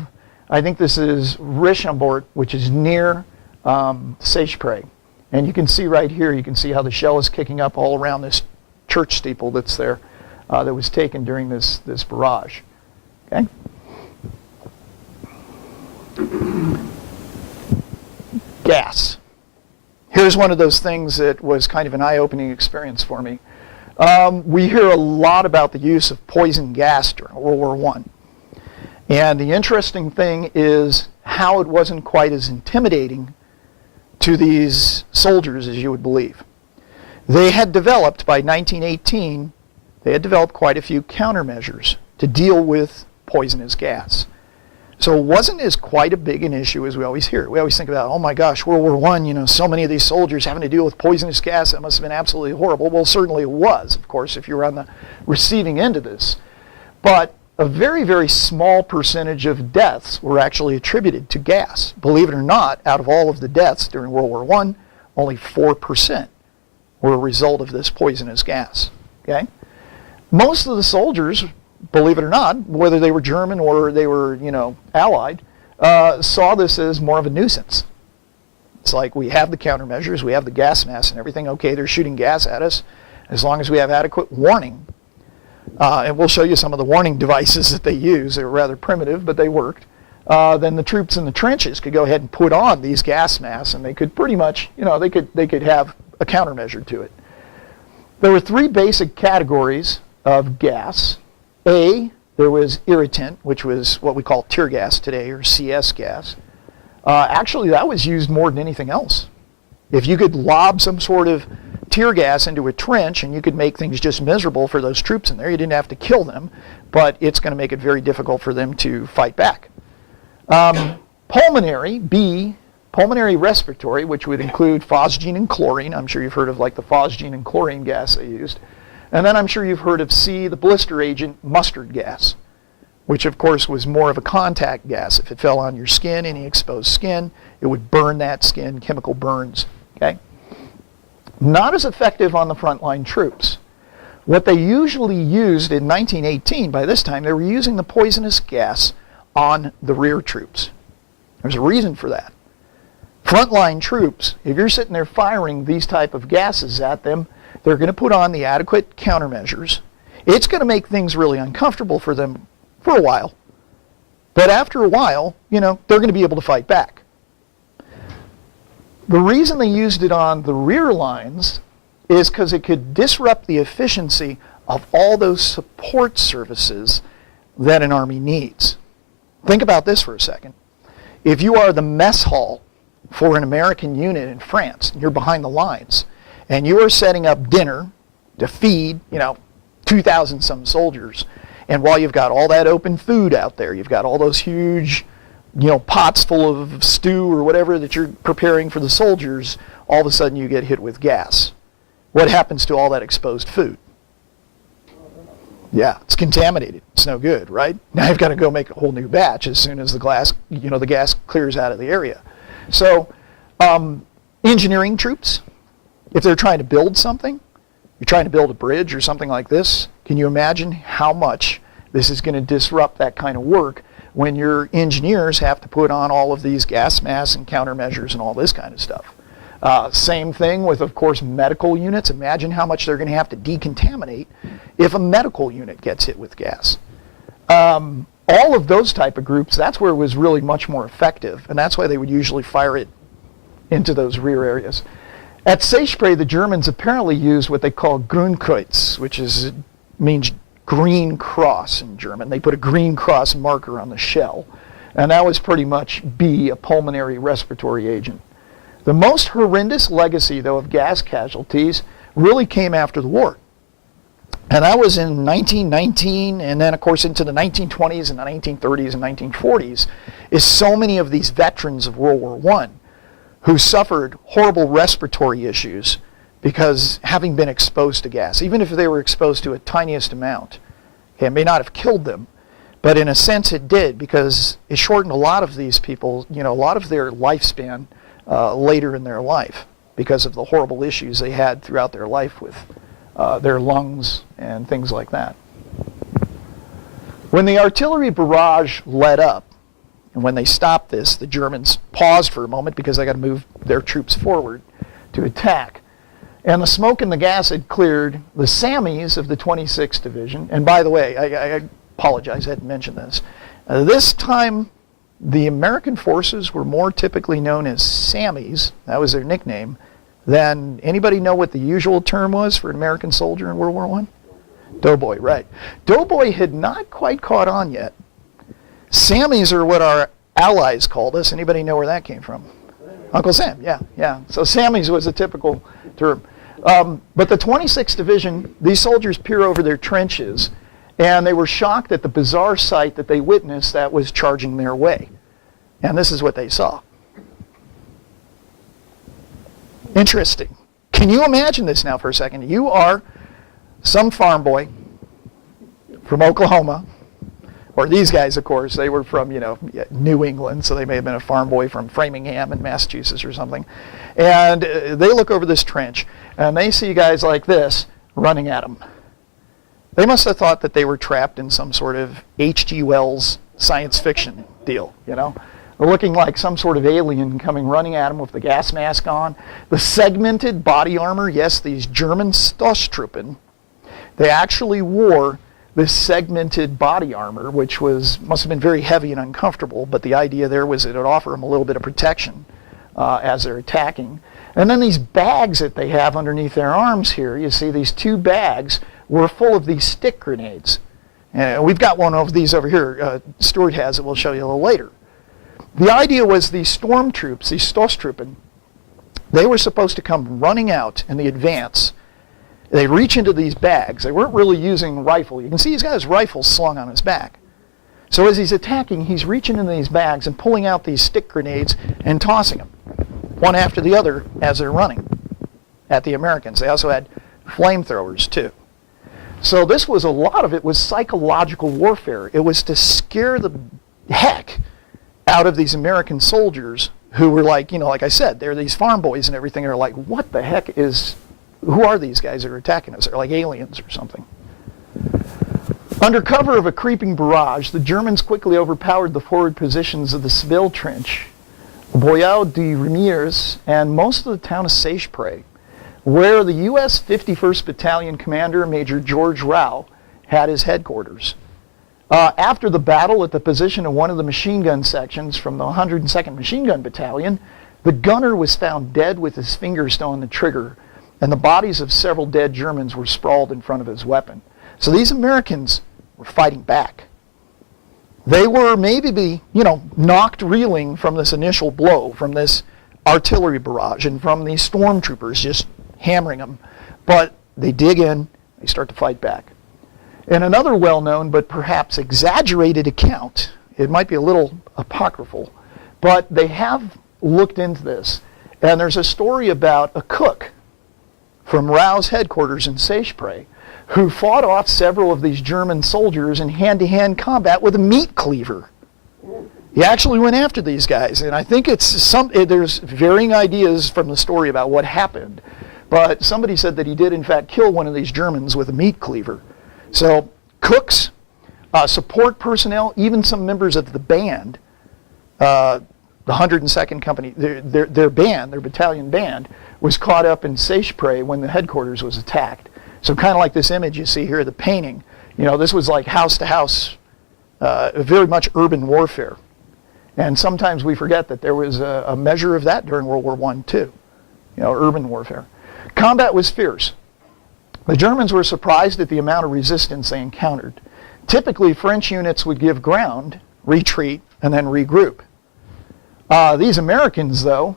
I think this is Richambort, which is near Seicheprey. And you can see right here, you can see how the shell is kicking up all around this church steeple that's there that was taken during this barrage. Okay? Gas. Here's one of those things that was kind of an eye-opening experience for me. We hear a lot about the use of poison gas during World War I. And the interesting thing is how it wasn't quite as intimidating to these soldiers as you would believe. They had developed, by 1918, they had developed quite a few countermeasures to deal with poisonous gas. So it wasn't as quite a big an issue as we always hear. We always think about, oh my gosh, World War I, so many of these soldiers having to deal with poisonous gas, that must have been absolutely horrible. Well, certainly it was, of course, if you were on the receiving end of this. But a very, very small percentage of deaths were actually attributed to gas. Believe it or not, out of all of the deaths during World War I, only 4% were a result of this poisonous gas. Okay? Most of the soldiers, believe it or not, whether they were German or they were, Allied, saw this as more of a nuisance. It's like, we have the countermeasures, we have the gas mask and everything. Okay, they're shooting gas at us. As long as we have adequate warning, and we'll show you some of the warning devices that they use. They were rather primitive, but they worked. Then the troops in the trenches could go ahead and put on these gas masks, and they could pretty much, they could have a countermeasure to it. There were three basic categories of gas. There was irritant, which was what we call tear gas today, or CS gas. Actually, that was used more than anything else. If you could lob some sort of tear gas into a trench and you could make things just miserable for those troops in there, you didn't have to kill them, but it's going to make it very difficult for them to fight back. Pulmonary respiratory, which would include phosgene and chlorine. I'm sure you've heard of like the phosgene and chlorine gas they used. And then I'm sure you've heard of C, the blister agent, mustard gas, which of course was more of a contact gas. If it fell on your skin, any exposed skin, it would burn that skin, chemical burns. Okay? Not as effective on the frontline troops. What they usually used in 1918, by this time, they were using the poisonous gas on the rear troops. There's a reason for that. Frontline troops, if you're sitting there firing these type of gases at them, they're going to put on the adequate countermeasures. It's going to make things really uncomfortable for them for a while. But after a while, they're going to be able to fight back. The reason they used it on the rear lines is because it could disrupt the efficiency of all those support services that an army needs. Think about this for a second. If you are the mess hall for an American unit in France, and you're behind the lines, and you are setting up dinner to feed, 2,000 some soldiers, and while you've got all that open food out there, you've got all those huge pots full of stew or whatever that you're preparing for the soldiers, all of a sudden you get hit with gas. What happens to all that exposed food? Yeah, it's contaminated. It's no good, right? Now you've got to go make a whole new batch as soon as the gas clears out of the area. So, engineering troops, if they're trying to build something, you're trying to build a bridge or something like this, can you imagine how much this is going to disrupt that kind of work when your engineers have to put on all of these gas masks and countermeasures and all this kind of stuff? Same thing with, of course, medical units. Imagine how much they're going to have to decontaminate if a medical unit gets hit with gas. All of those type of groups, that's where it was really much more effective, and that's why they would usually fire it into those rear areas. At Seicheprey, the Germans apparently used what they call Grünkreuz, which means green cross in German. They put a green cross marker on the shell, and that was pretty much B, a pulmonary respiratory agent. The most horrendous legacy, though, of gas casualties really came after the war. And that was in 1919, and then, of course, into the 1920s and the 1930s and 1940s, is so many of these veterans of World War I who suffered horrible respiratory issues because having been exposed to gas, even if they were exposed to a tiniest amount, it may not have killed them, but in a sense it did, because it shortened a lot of these people, a lot of their lifespan later in their life because of the horrible issues they had throughout their life with their lungs and things like that. When the artillery barrage let up, and when they stopped this, the Germans paused for a moment because they got to move their troops forward to attack. And the smoke and the gas had cleared. The Sammys of the 26th Division, and by the way, I apologize, I hadn't mentioned this. This time, the American forces were more typically known as Sammys, that was their nickname, than anybody know what the usual term was for an American soldier in World War I? Doughboy, right. Doughboy had not quite caught on yet. Sammys are what our allies called us. Anybody know where that came from? Uncle Sam, yeah. So Sammys was a typical term. But the 26th Division, these soldiers peer over their trenches, And they were shocked at the bizarre sight that they witnessed that was charging their way. And this is what they saw. Interesting. Can you imagine this now for a second? You are some farm boy from Oklahoma, or these guys, of course, they were from, New England, so they may have been a farm boy from Framingham in Massachusetts or something. And they look over this trench, and they see guys like this running at them. They must have thought that they were trapped in some sort of H.G. Wells science fiction deal, looking like some sort of alien coming running at them with the gas mask on. The segmented body armor, yes, these German Stoßtruppen, they actually wore this segmented body armor, which must have been very heavy and uncomfortable, but the idea there was it would offer them a little bit of protection as they're attacking. And then these bags that they have underneath their arms here, you see these 2 bags were full of these stick grenades. And we've got one of these over here. Stuart has it. We'll show you a little later. The idea was these storm troops, these Stoßtruppen, they were supposed to come running out in the advance. They reach into these bags. They weren't really using rifle. You can see he's got his rifle slung on his back. So as he's attacking, he's reaching into these bags and pulling out these stick grenades and tossing them, one after the other as they're running at the Americans. They also had flamethrowers too. So this was, a lot of it was psychological warfare. It was to scare the heck out of these American soldiers who were like, like I said, they're these farm boys and everything. They're like, what the heck who are these guys that are attacking us? They're like aliens or something. Under cover of a creeping barrage, the Germans quickly overpowered the forward positions of the Seville Trench, Boyau de Ramirez, and most of the town of Seicheprey, where the U.S. 51st Battalion Commander, Major George Rao, had his headquarters. After the battle at the position of one of the machine gun sections from the 102nd Machine Gun Battalion, the gunner was found dead with his finger still on the trigger, and the bodies of several dead Germans were sprawled in front of his weapon. So these Americans were fighting back. They were maybe, knocked reeling from this initial blow, from this artillery barrage, and from these stormtroopers just hammering them. But they dig in, they start to fight back. In another well-known but perhaps exaggerated account, it might be a little apocryphal, but they have looked into this, and there's a story about a cook from Rao's headquarters in Seicheprey who fought off several of these German soldiers in hand-to-hand combat with a meat cleaver. He actually went after these guys, and I think there's varying ideas from the story about what happened, but somebody said that he did in fact kill one of these Germans with a meat cleaver. So cooks, support personnel, even some members of the band, the 102nd Company, their band, their battalion band, was caught up in Seicheprey when the headquarters was attacked. So kind of like this image you see here, the painting, this was like house to house, very much urban warfare. And sometimes we forget that there was a measure of that during World War I too, urban warfare. Combat was fierce. The Germans were surprised at the amount of resistance they encountered. Typically, French units would give ground, retreat, and then regroup. These Americans, though,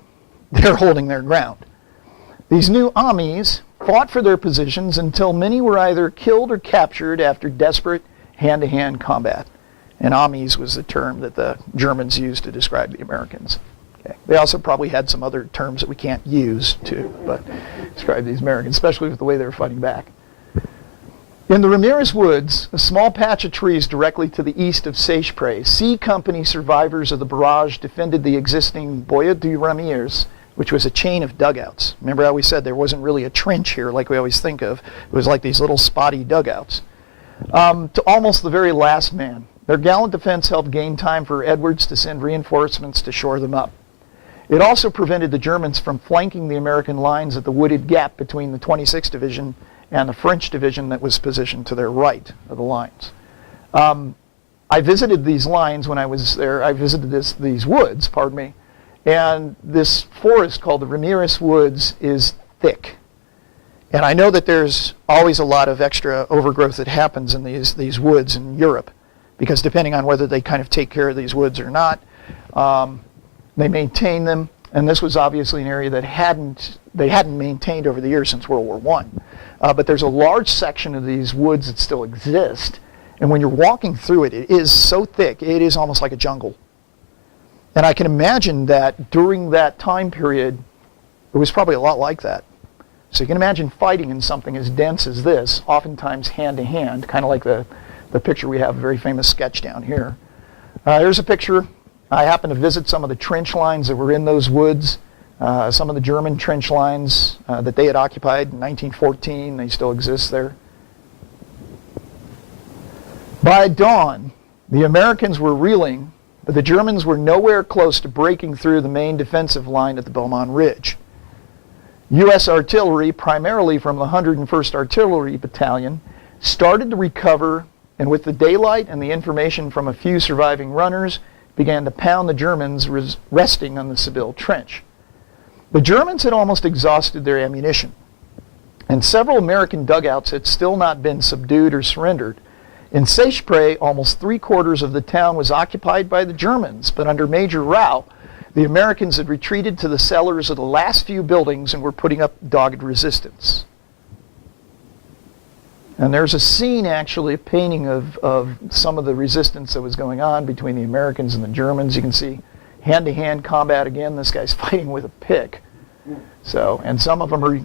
they're holding their ground. These new Amis fought for their positions until many were either killed or captured after desperate hand-to-hand combat. And Amis was the term that the Germans used to describe the Americans. Okay. They also probably had some other terms that we can't use to describe these Americans, especially with the way they were fighting back. In the Ramirez Woods, a small patch of trees directly to the east of Seicheprey, C Company survivors of the barrage defended the existing Boya de Ramirez, which was a chain of dugouts. Remember how we said there wasn't really a trench here like we always think of. It was like these little spotty dugouts. To almost the very last man. Their gallant defense helped gain time for Edwards to send reinforcements to shore them up. It also prevented the Germans from flanking the American lines at the wooded gap between the 26th Division and the French division that was positioned to their right of the lines. I visited these lines when I was there. I visited these woods, and this forest called the Ramirez Woods is thick. And I know that there's always a lot of extra overgrowth that happens in these woods in Europe, because depending on whether they kind of take care of these woods or not, they maintain them. And this was obviously an area that they hadn't maintained over the years since World War I. But there's a large section of these woods that still exist, And when you're walking through it, it is so thick, it is almost like a jungle. And I can imagine that during that time period, it was probably a lot like that. So you can imagine fighting in something as dense as this, oftentimes hand to hand, kind of like the picture we have, a very famous sketch down here. Here's a picture. I happened to visit some of the trench lines that were in those woods, some of the German trench lines that they had occupied in 1914. They still exist there. By dawn, the Americans were reeling, but the Germans were nowhere close to breaking through the main defensive line at the Belmont Ridge. U.S. artillery, primarily from the 101st Artillery Battalion, started to recover, and with the daylight and the information from a few surviving runners, began to pound the Germans resting on the Seville Trench. The Germans had almost exhausted their ammunition, and several American dugouts had still not been subdued or surrendered. In Seicheprey, almost 3/4 of the town was occupied by the Germans, but under Major Rau, the Americans had retreated to the cellars of the last few buildings and were putting up dogged resistance. And there's a scene, actually, a painting of some of the resistance that was going on between the Americans and the Germans. You can see hand-to-hand combat again. This guy's fighting with a pick. So, and some of them are,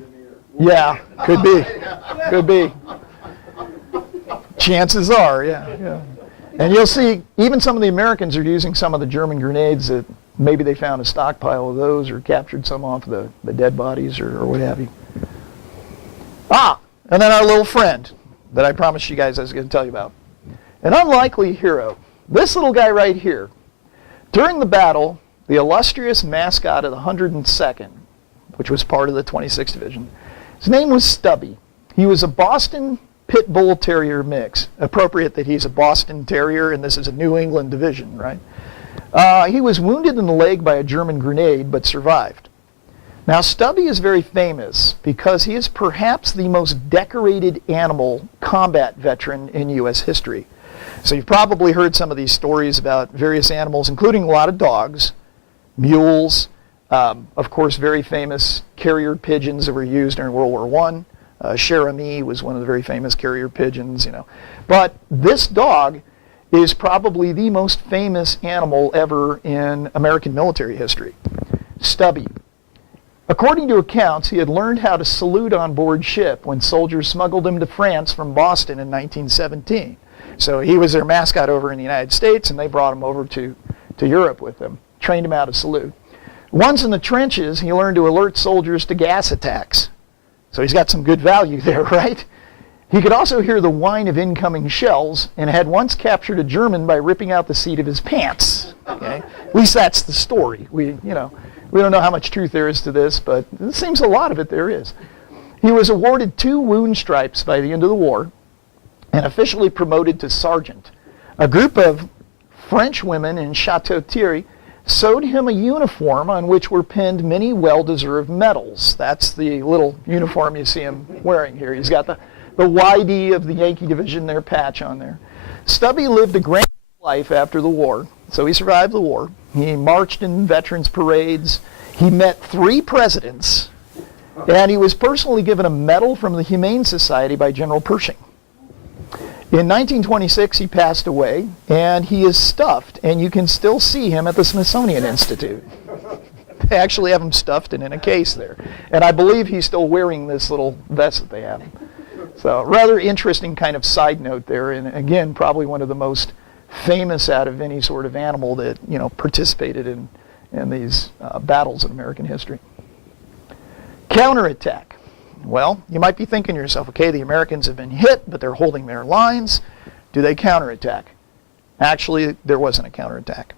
yeah, could be, could be. Chances are, yeah. And you'll see, even some of the Americans are using some of the German grenades that maybe they found a stockpile of those or captured some off the dead bodies or what have you. And then our little friend that I promised you guys I was going to tell you about. An unlikely hero. This little guy right here. During the battle, the illustrious mascot of the 102nd, which was part of the 26th Division, his name was Stubby. He was a Boston Pit Bull Terrier mix. Appropriate that he's a Boston Terrier and this is a New England division, right? He was wounded in the leg by a German grenade but survived. Now Stubby is very famous because he is perhaps the most decorated animal combat veteran in U.S. history. So you've probably heard some of these stories about various animals, including a lot of dogs, mules, of course very famous carrier pigeons that were used during World War I. Cher-ami was one of the very famous carrier pigeons, you know. But this dog is probably the most famous animal ever in American military history. Stubby. According to accounts, he had learned how to salute on board ship when soldiers smuggled him to France from Boston in 1917. So he was their mascot over in the United States, and they brought him over to Europe with them, trained him how to salute. Once in the trenches, he learned to alert soldiers to gas attacks. So he's got some good value there, right? He could also hear the whine of incoming shells and had once captured a German by ripping out the seat of his pants. Okay? At least that's the story. We don't know how much truth there is to this, but it seems a lot of it there is. He was awarded 2 wound stripes by the end of the war and officially promoted to sergeant. A group of French women in Chateau Thierry sewed him a uniform on which were pinned many well-deserved medals. That's the little uniform you see him wearing here. He's got the YD of the Yankee Division, their patch on there. Stubby lived a grand life after the war, so he survived the war. He marched in veterans parades. He met 3 presidents, and he was personally given a medal from the Humane Society by General Pershing. In 1926, he passed away, and he is stuffed, and you can still see him at the Smithsonian Institute. They actually have him stuffed and in a case there. And I believe he's still wearing this little vest that they have. So rather interesting kind of side note there, and again, probably one of the most famous out of any sort of animal that, you know, participated in these battles in American history. Counterattack. Well, you might be thinking to yourself, okay, the Americans have been hit, but they're holding their lines. Do they counterattack? Actually, there wasn't a counterattack.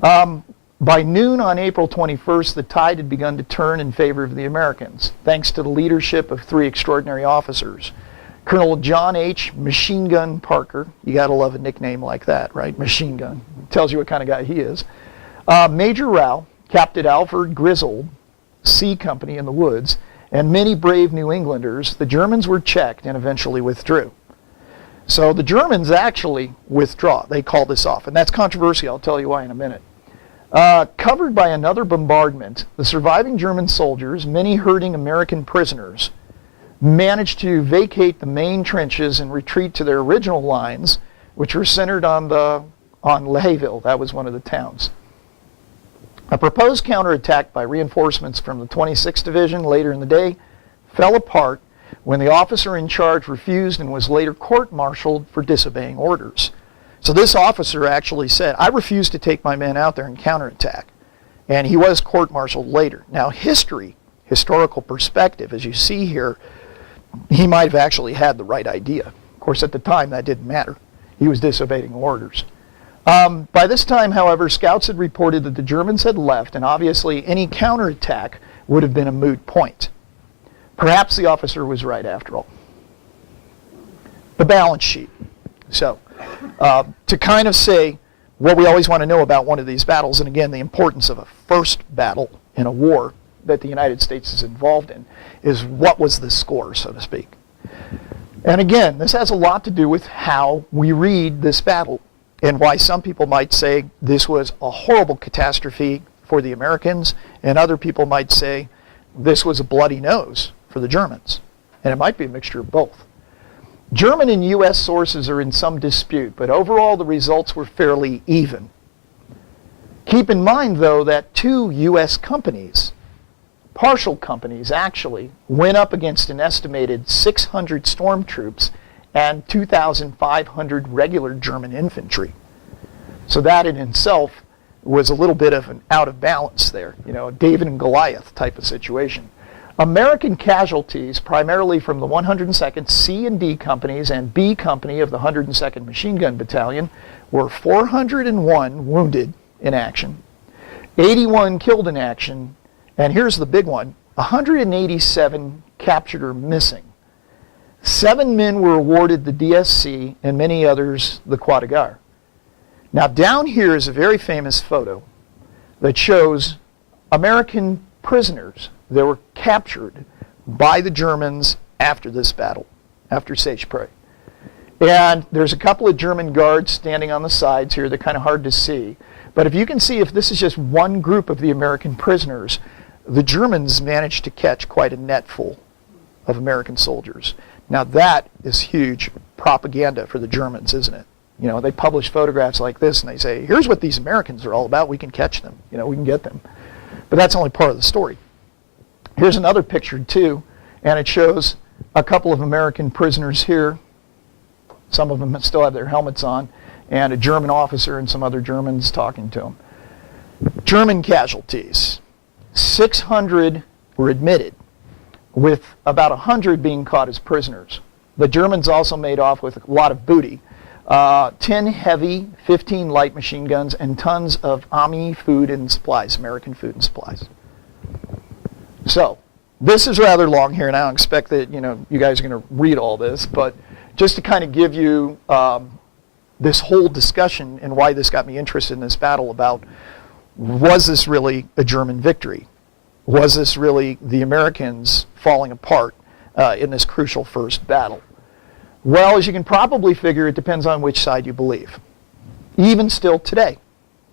By noon on April 21st, the tide had begun to turn in favor of the Americans, thanks to the leadership of 3 extraordinary officers. Colonel John H. Machine Gun Parker, you gotta love a nickname like that, right? Machine Gun. Tells you what kind of guy he is. Major Rau, Captain Alfred Griswold, C Company in the woods, and many brave New Englanders. The Germans were checked and eventually withdrew. So the Germans actually withdraw. They call this off, and that's controversial. I'll tell you why in a minute. Covered by another bombardment, the surviving German soldiers, many hurting American prisoners, managed to vacate the main trenches and retreat to their original lines, which were centered on Leheville. That was one of the towns. A proposed counterattack by reinforcements from the 26th Division later in the day fell apart when the officer in charge refused and was later court-martialed for disobeying orders. So this officer actually said, I refuse to take my men out there and counterattack. And he was court-martialed later. Now historical perspective, as you see here, he might have actually had the right idea. Of course, at the time, that didn't matter. He was disobeying orders. By this time, however, scouts had reported that the Germans had left, and obviously any counterattack would have been a moot point. Perhaps the officer was right after all. The balance sheet. So, to kind of say what we always want to know about one of these battles, and again, the importance of a first battle in a war that the United States is involved in, is what was the score, so to speak. And again, this has a lot to do with how we read this battle, and why some people might say this was a horrible catastrophe for the Americans, and other people might say this was a bloody nose for the Germans. And it might be a mixture of both. German and U.S. sources are in some dispute, but overall the results were fairly even. Keep in mind, though, that 2 U.S. companies, partial companies actually, went up against an estimated 600 stormtroops and 2,500 regular German infantry. So that in itself was a little bit of an out of balance there, you know, a David and Goliath type of situation. American casualties, primarily from the 102nd C and D companies and B company of the 102nd Machine Gun Battalion, were 401 wounded in action, 81 killed in action, and here's the big one, 187 captured or missing. 7 men were awarded the DSC and many others the Croix de Guerre. Now down here is a very famous photo that shows American prisoners that were captured by the Germans after this battle, after Seicheprey. And there's a couple of German guards standing on the sides here. They're kind of hard to see. But if you can see, if this is just one group of the American prisoners, the Germans managed to catch quite a net full of American soldiers. Now that is huge propaganda for the Germans, isn't it? You know, they publish photographs like this and they say, here's what these Americans are all about. We can catch them. You know, we can get them. But that's only part of the story. Here's another picture too, and it shows a couple of American prisoners here. Some of them still have their helmets on, and a German officer and some other Germans talking to them. German casualties. 600 were admitted, with about 100 being caught as prisoners. The Germans also made off with a lot of booty. 10 heavy, 15 light machine guns, and tons of Army food and supplies, American food and supplies. So, this is rather long here, and I don't expect that you guys are going to read all this, but just to kind of give you this whole discussion and why this got me interested in this battle about, was this really a German victory? Was this really the Americans falling apart in this crucial first battle? Well, as you can probably figure, it depends on which side you believe. Even still today.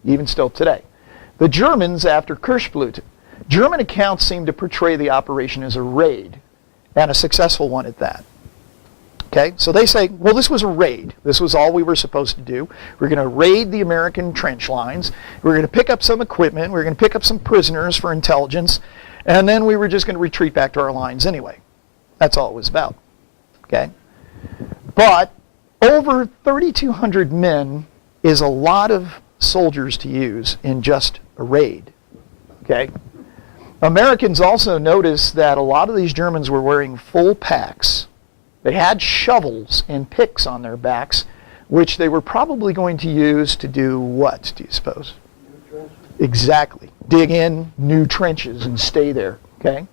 The Germans, after Kirschblut, German accounts seem to portray the operation as a raid, and a successful one at that. Okay, so they say, well, this was a raid. This was all we were supposed to do. We're going to raid the American trench lines. We're going to pick up some equipment. We're going to pick up some prisoners for intelligence. And then we were just going to retreat back to our lines anyway. That's all it was about. Okay? But over 3,200 men is a lot of soldiers to use in just a raid. Okay? Americans also noticed that a lot of these Germans were wearing full packs. They had shovels and picks on their backs, which they were probably going to use to do what, do you suppose? Exactly. Dig in new trenches and stay there. Okay?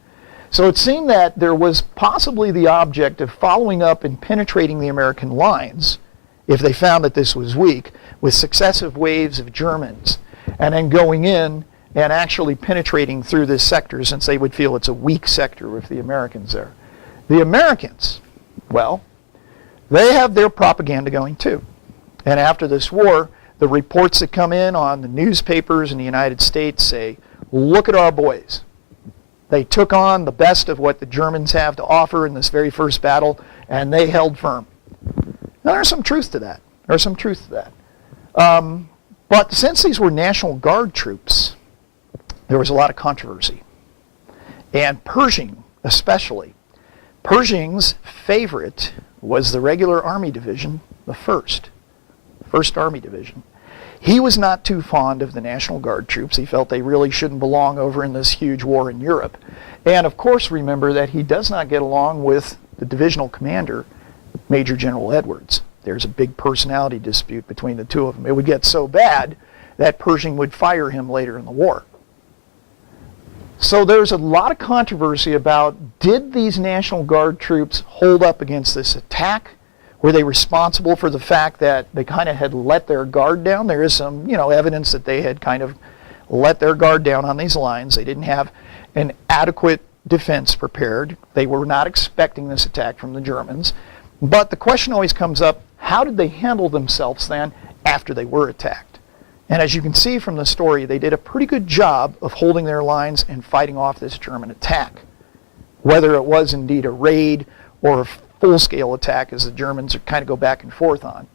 So it seemed that there was possibly the object of following up and penetrating the American lines, if they found that this was weak, with successive waves of Germans, and then going in and actually penetrating through this sector, since they would feel it's a weak sector with the Americans there. The Americans, well, they have their propaganda going too. And after this war, the reports that come in on the newspapers in the United States say, look at our boys. They took on the best of what the Germans have to offer in this very first battle, and they held firm. Now, there's some truth to that. There's some truth to that. But since these were National Guard troops, there was a lot of controversy. And Pershing, especially. Pershing's favorite was the regular Army Division, the 1st Army Division. He was not too fond of the National Guard troops. He felt they really shouldn't belong over in this huge war in Europe. And of course, remember that he does not get along with the divisional commander, Major General Edwards. There's a big personality dispute between the two of them. It would get so bad that Pershing would fire him later in the war. So there's a lot of controversy about, did these National Guard troops hold up against this attack? Were they responsible for the fact that they kind of had let their guard down? There is some, evidence that they had kind of let their guard down on these lines. They didn't have an adequate defense prepared. They were not expecting this attack from the Germans. But the question always comes up, how did they handle themselves then after they were attacked? And as you can see from the story, they did a pretty good job of holding their lines and fighting off this German attack. Whether it was indeed a raid or a full-scale attack, as the Germans kind of go back and forth on.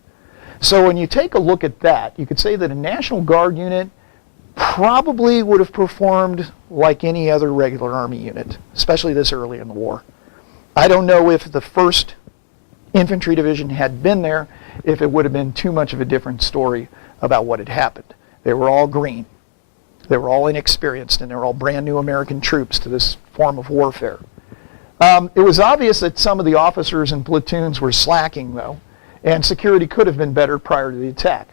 So when you take a look at that, you could say that a National Guard unit probably would have performed like any other regular Army unit, especially this early in the war. I don't know if the 1st Infantry Division had been there, if it would have been too much of a different story about what had happened. They were all green. They were all inexperienced, and they were all brand new American troops to this form of warfare. It was obvious that some of the officers and platoons were slacking, though, and security could have been better prior to the attack.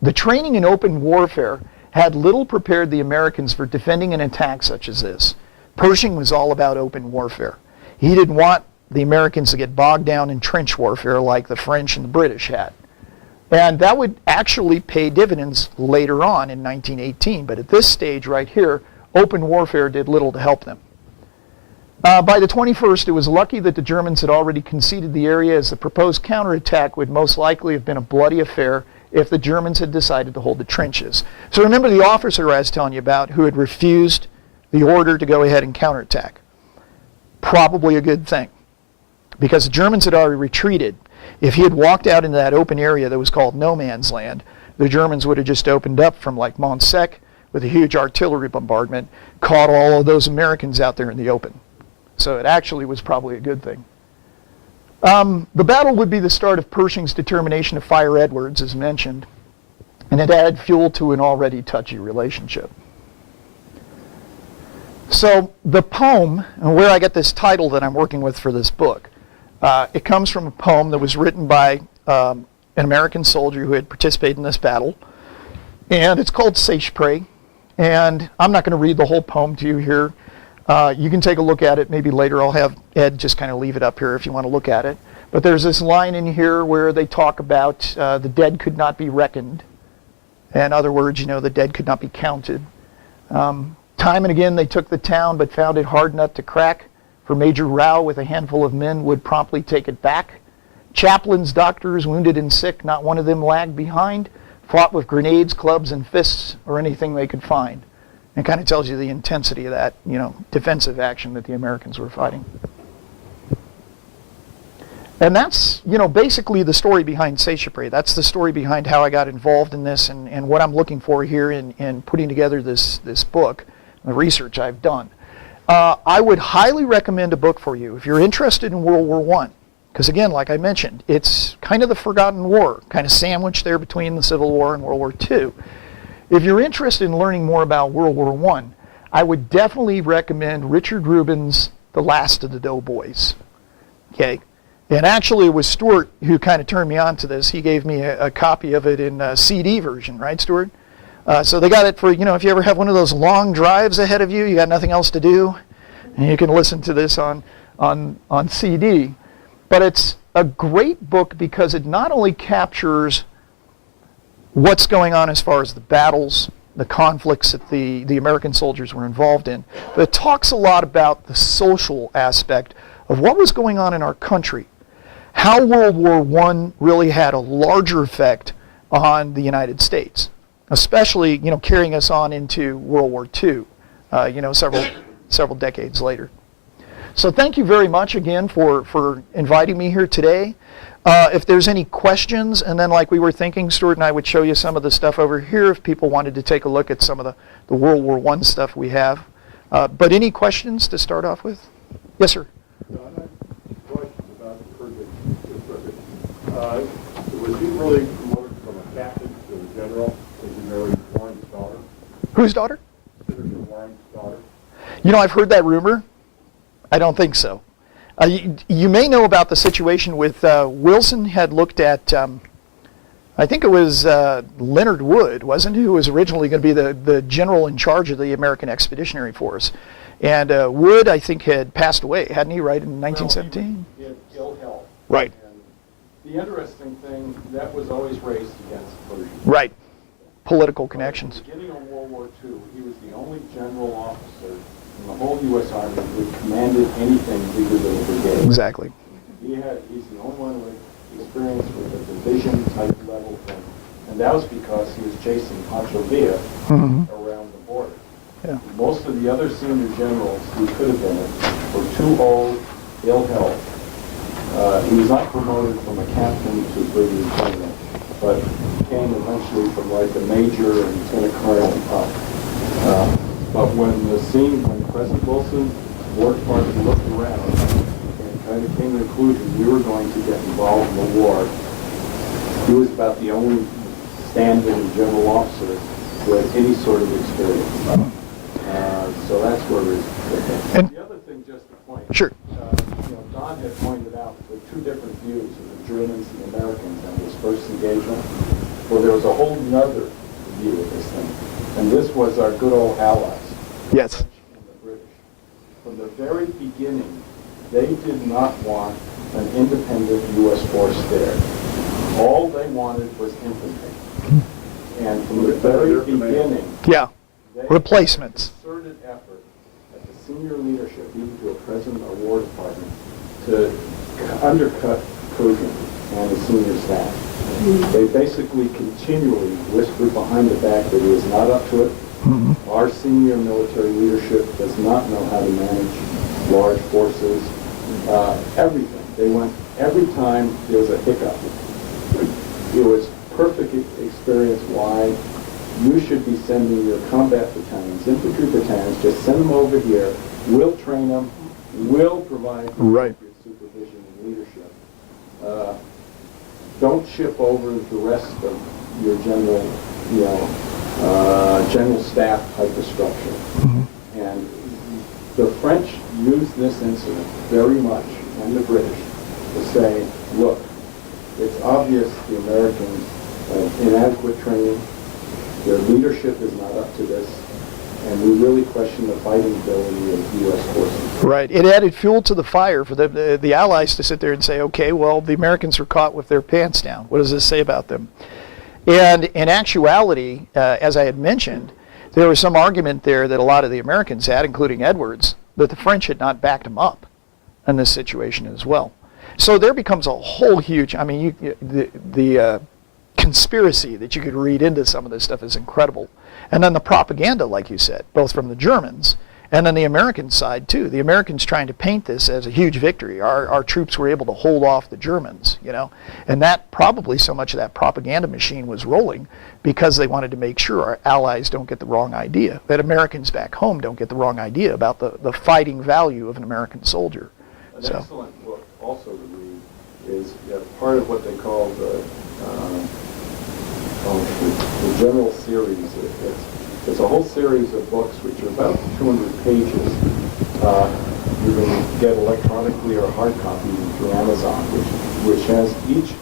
The training in open warfare had little prepared the Americans for defending an attack such as this. Pershing was all about open warfare. He didn't want the Americans to get bogged down in trench warfare like the French and the British had. And that would actually pay dividends later on in 1918, but at this stage right here, open warfare did little to help them. By the 21st, it was lucky that the Germans had already conceded the area, as the proposed counterattack would most likely have been a bloody affair if the Germans had decided to hold the trenches. So remember the officer I was telling you about who had refused the order to go ahead and counterattack. Probably a good thing, because the Germans had already retreated. If he had walked out into that open area that was called no man's land, the Germans would have just opened up from like Montsec with a huge artillery bombardment, caught all of those Americans out there in the open. So it actually was probably a good thing. The battle would be the start of Pershing's determination to fire Edwards, as mentioned, and it added fuel to an already touchy relationship. So the poem, and where I get this title that I'm working with for this book, it comes from a poem that was written by an American soldier who had participated in this battle, and it's called Seicheprey, and I'm not going to read the whole poem to you here. You can take a look at it maybe later. I'll have Ed just kind of leave it up here if you want to look at it. But there's this line in here where they talk about the dead could not be reckoned. In other words, the dead could not be counted. Time and again they took the town but found it hard nut to crack, for Major Rao with a handful of men would promptly take it back. Chaplains, doctors, wounded and sick, not one of them lagged behind, fought with grenades, clubs, and fists, or anything they could find. It kind of tells you the intensity of that, defensive action that the Americans were fighting. And that's, basically the story behind Seicheprey. That's the story behind how I got involved in this and what I'm looking for here in putting together this book, the research I've done. I would highly recommend a book for you if you're interested in World War I. Because again, like I mentioned, it's kind of the forgotten war, kind of sandwiched there between the Civil War and World War II. If you're interested in learning more about World War I would definitely recommend Richard Rubin's The Last of the Doughboys. Okay? And actually, it was Stuart who kind of turned me on to this. He gave me a copy of it in a CD version, right, Stuart? So they got it for, if you ever have one of those long drives ahead of you, you got nothing else to do, and you can listen to this on CD. But it's a great book because it not only captures what's going on as far as the battles, the conflicts that the American soldiers were involved in, but it talks a lot about the social aspect of what was going on in our country, how World War I really had a larger effect on the United States, especially, carrying us on into World War II, several decades later. So thank you very much again for inviting me here today. If there's any questions, and then like we were thinking, Stuart and I would show you some of the stuff over here if people wanted to take a look at some of the World War I stuff we have. But any questions to start off with? Yes, sir. Don, I have a question about Fritz. Was he really promoted from a captain to a general as he married Warren's daughter? Whose daughter? Senator Warren's daughter. You know, I've heard that rumor. I don't think so. You may know about the situation with Wilson had looked at, I think it was Leonard Wood, wasn't he, who was originally going to be the general in charge of the American Expeditionary Force. And Wood, I think, had passed away, hadn't he, right, in 1917? Well, he had ill health. Right. And the interesting thing, that was always raised against Pershing. Right. Political connections. At the beginning of World War II, he was the only general officer in the whole U.S. Army who commanded anything bigger than a brigade. Exactly. He's the only one with experience with a division-type level thing. And that was because he was chasing Pancho Villa around the border. Yeah. Most of the other senior generals who could have been it were too old, ill health. He was not promoted from a captain to brigadier general, but came eventually from like a major and lieutenant colonel and up. But when President Wilson War Department looked around and kind of came to the conclusion we were going to get involved in the war, he was about the only stand-in general officer who had any sort of experience. So that's where and the other thing, just to point. Sure. Don had pointed out the two different views of the Germans and the Americans on this first engagement. Well, there was a whole nother view of this thing, and this was our good old allies. Yes. The French and the British. From the very beginning, they did not want an independent U.S. force there. All they wanted was infantry. And from the very beginning, yeah, replacements. Concerted effort at the senior leadership, even to a president or War Department, to undercut Pershing and the senior staff. They basically continually whispered behind the back that he was not up to it. Our senior military leadership does not know how to manage large forces. Everything. They went, every time there was a hiccup, it was perfect experience why you should be sending your combat battalions, infantry battalions, just send them over here. We'll train them. We'll provide supervision and leadership. Don't ship over the rest of your general, general staff type of structure. And the French used this incident very much, and the British, to say, look, it's obvious the Americans have inadequate training, their leadership is not up to this, and we really question the fighting ability of U.S. forces. Right. It added fuel to the fire for the Allies to sit there and say, okay, well, the Americans are caught with their pants down. What does this say about them? And in actuality, as I had mentioned, there was some argument there that a lot of the Americans had, including Edwards, that the French had not backed him up in this situation as well. So there becomes a whole huge, I mean, the conspiracy that you could read into some of this stuff is incredible. And then the propaganda, like you said, both from the Germans and then the American side too. The Americans trying to paint this as a huge victory. Our troops were able to hold off the Germans, and that probably so much of that propaganda machine was rolling because they wanted to make sure our allies don't get the wrong idea, that Americans back home don't get the wrong idea about the fighting value of an American soldier. An excellent book also to read is part of what they call the general series. It's a whole series of books which are about 200 pages. You can get electronically or hard copy through Amazon, which has each